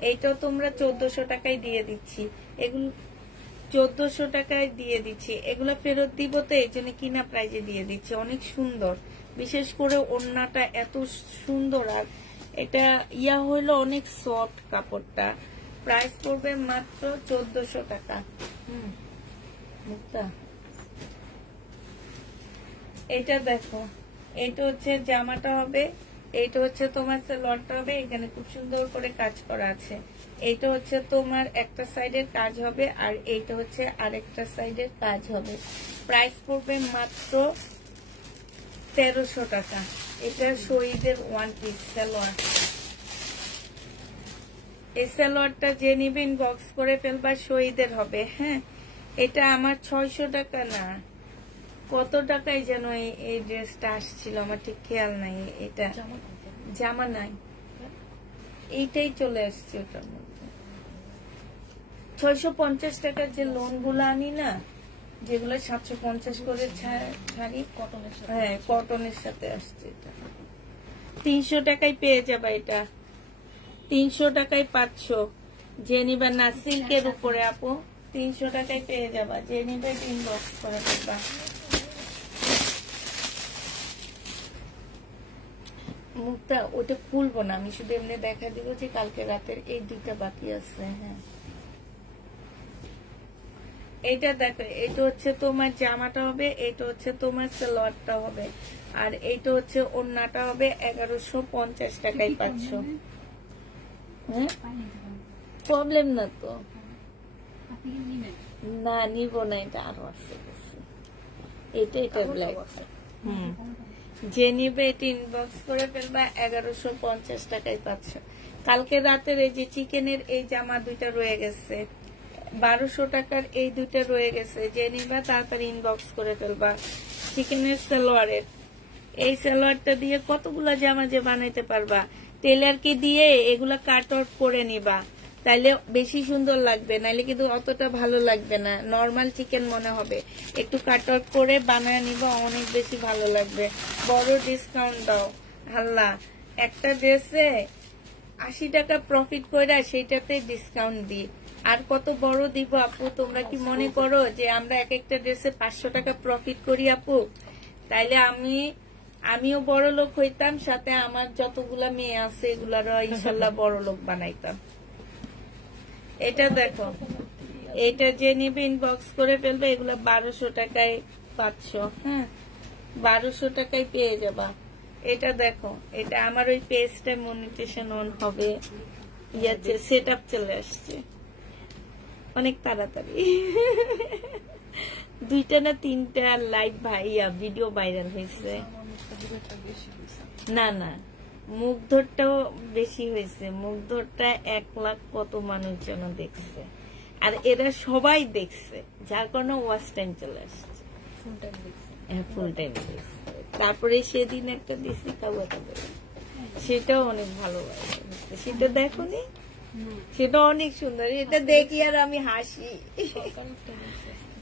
এইটাও তোমরা 1400 টাকায় দিয়ে দিচ্ছি। এগুলো 1400 টাকায় দিয়ে দিচ্ছি। এগুলো ফেরত দিব তো, এই জন্য কিনা প্রাইজে দিয়ে দিচ্ছি। অনেক সুন্দর, বিশেষ করে ওড়নাটা এত সুন্দর, আর এটা হইলো অনেক সফট কাপড়টা। প্রাইস পড়বে মাত্র 1400 টাকা। মুক্তা, এটা দেখো, এটা হচ্ছে জামাটা হবে, এইটা হচ্ছে তোমার সালোয়ারটা হবে। এখানে খুব সুন্দর করে কাজ করা আছে। এইটা হচ্ছে তোমার একটা সাইডের কাজ হবে, আর এইটা হচ্ছে আরেকটা সাইডের কাজ হবে। প্রাইস পড়বে মাত্র 1300 টাকা। এটা শহীদের ওয়ান পিস সালোয়ার। এই সালোয়ারটা যে নিবে ইনবক্স করে ফেলবা, শহীদের হবে। হ্যাঁ, এটা আমার 600 টাকা না, কত টাকায় যেন এই ড্রেসটা আসছিল, আমার ঠিক খেয়াল নাই। এটা জামা নাই, এইটাই চলে আসছে ওটার মধ্যে। 650 টাকার যে লোন গুলো আনি না, যেগুলো 750 করে ছাড়ি, হ্যাঁ কটনের সাথে আসছে। এটা 300 টাকায় পেয়ে যাবা। এটা 300 টাকায় পাচ্ছ। যে নিবা না, সিল্কের উপরে আপু 300 টাকায় পেয়ে যাবা। যে নিবে ইনবক্স করে দেবা। মুখটা ওটা খুলবো না, আমি শুধু এমনি দেখা দিব যে কালকে রাতের এই দুইটা বাকি আছে। হ্যাঁ, এটা দেখো, এটা হচ্ছে তোমার জামাটা হবে, এটা হচ্ছে তোমার সালোয়ারটা হবে, আর এইটা হচ্ছে ওড়নাটা হবে। 1150 টাকায় পাচ্ছ। হ্যাঁ, প্রবলেম না তো, না নিব না, এটা আরো আছে। এটা ব্ল্যাক। যে নিবে এটা ইনবক্স করে ফেলবা। 1150 টাকায় পাচ্ছ। কালকে রাতের এই যে চিকেনের এই জামা দুইটা রয়ে গেছে, 1200 টাকার এই দুইটা রয়ে গেছে। যে নিবা তাড়াতাড়ি ইনবক্স করে ফেলবা। চিকেনের সালোয়ারের এই সালোয়ারটা দিয়ে কতগুলা জামা যে বানাইতে পারবা। টেলারকে দিয়ে এগুলা কাট আউট করে নিবা। তাইলে বেশি সুন্দর লাগবে, নাইলে কিন্তু অতটা ভালো লাগবে না, নর্মাল চিকেন মনে হবে। একটু কাট আউট করে বানায় নিব, অনেক বেশি ভালো লাগবে। বড় ডিসকাউন্ট দাও হাল্লা, একটা ড্রেসে 80 টাকা প্রফিট করে সেইটাতে ডিসকাউন্ট দিই। আর কত বড় দিব আপু? তোমরা কি মনে করো যে আমরা এক একটা ড্রেসে 500 টাকা প্রফিট করি আপু? তাইলে আমিও বড় লোক হইতাম, সাথে আমার যতগুলা মেয়ে আছে এগুলারও ইনশাল্লাহ বড় লোক বানাইতাম। এটা দেখো, এটা যে নিবে ইনবক্স করে ফেলবে, এগুলা 1200 টাকায় 500, হ্যাঁ 1200 টাকায় পেয়ে যাবা। এটা দেখো, এটা আমার ওই পেজটা মনিটাইজেশন অন হবে, ইয়াতে সেটআপ চলে আসছে অনেক তাড়াতাড়ি। 2টা না 3টা লাইভ ভাইয়া ভিডিও ভাইরাল হয়েছে। না না, মুগ্ধটাও বেশি হয়েছে, মুগ্ধটা 1 লাখ কত মানুষজন দেখছে, আর এরা সবাই দেখছে, যার কারণে ওয়াচ টাইম চলে আসছে, ফুল টাইম দেখছে। তারপরে সেদিন একটা দিছি কাবাটা, সেটাও অনেক ভালো লাগে, সেটা দেখো নি, সেটা অনেক সুন্দর, এটা দেখি আর আমি হাসি।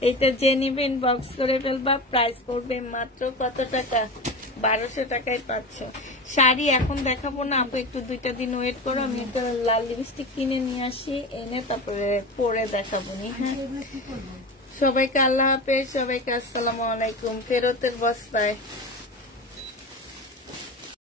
এটা যে নিবে ইনবক্স করে ফেলবা, প্রাইস করবে মাত্র কত টাকা? 1200 টাকায় পাচ্ছ। শাড়ি এখন দেখাবো না আপু, একটু 2টা দিন ওয়েট করো, আমি একটা লাল লিপস্টিক কিনে নিয়ে আসি, এনে তারপরে পরে দেখাবো নি। হ্যাঁ, সবাইকে আল্লাহ হাফেজ, সবাইকে আসসালামু আলাইকুম। ফেরতের বস্তায়।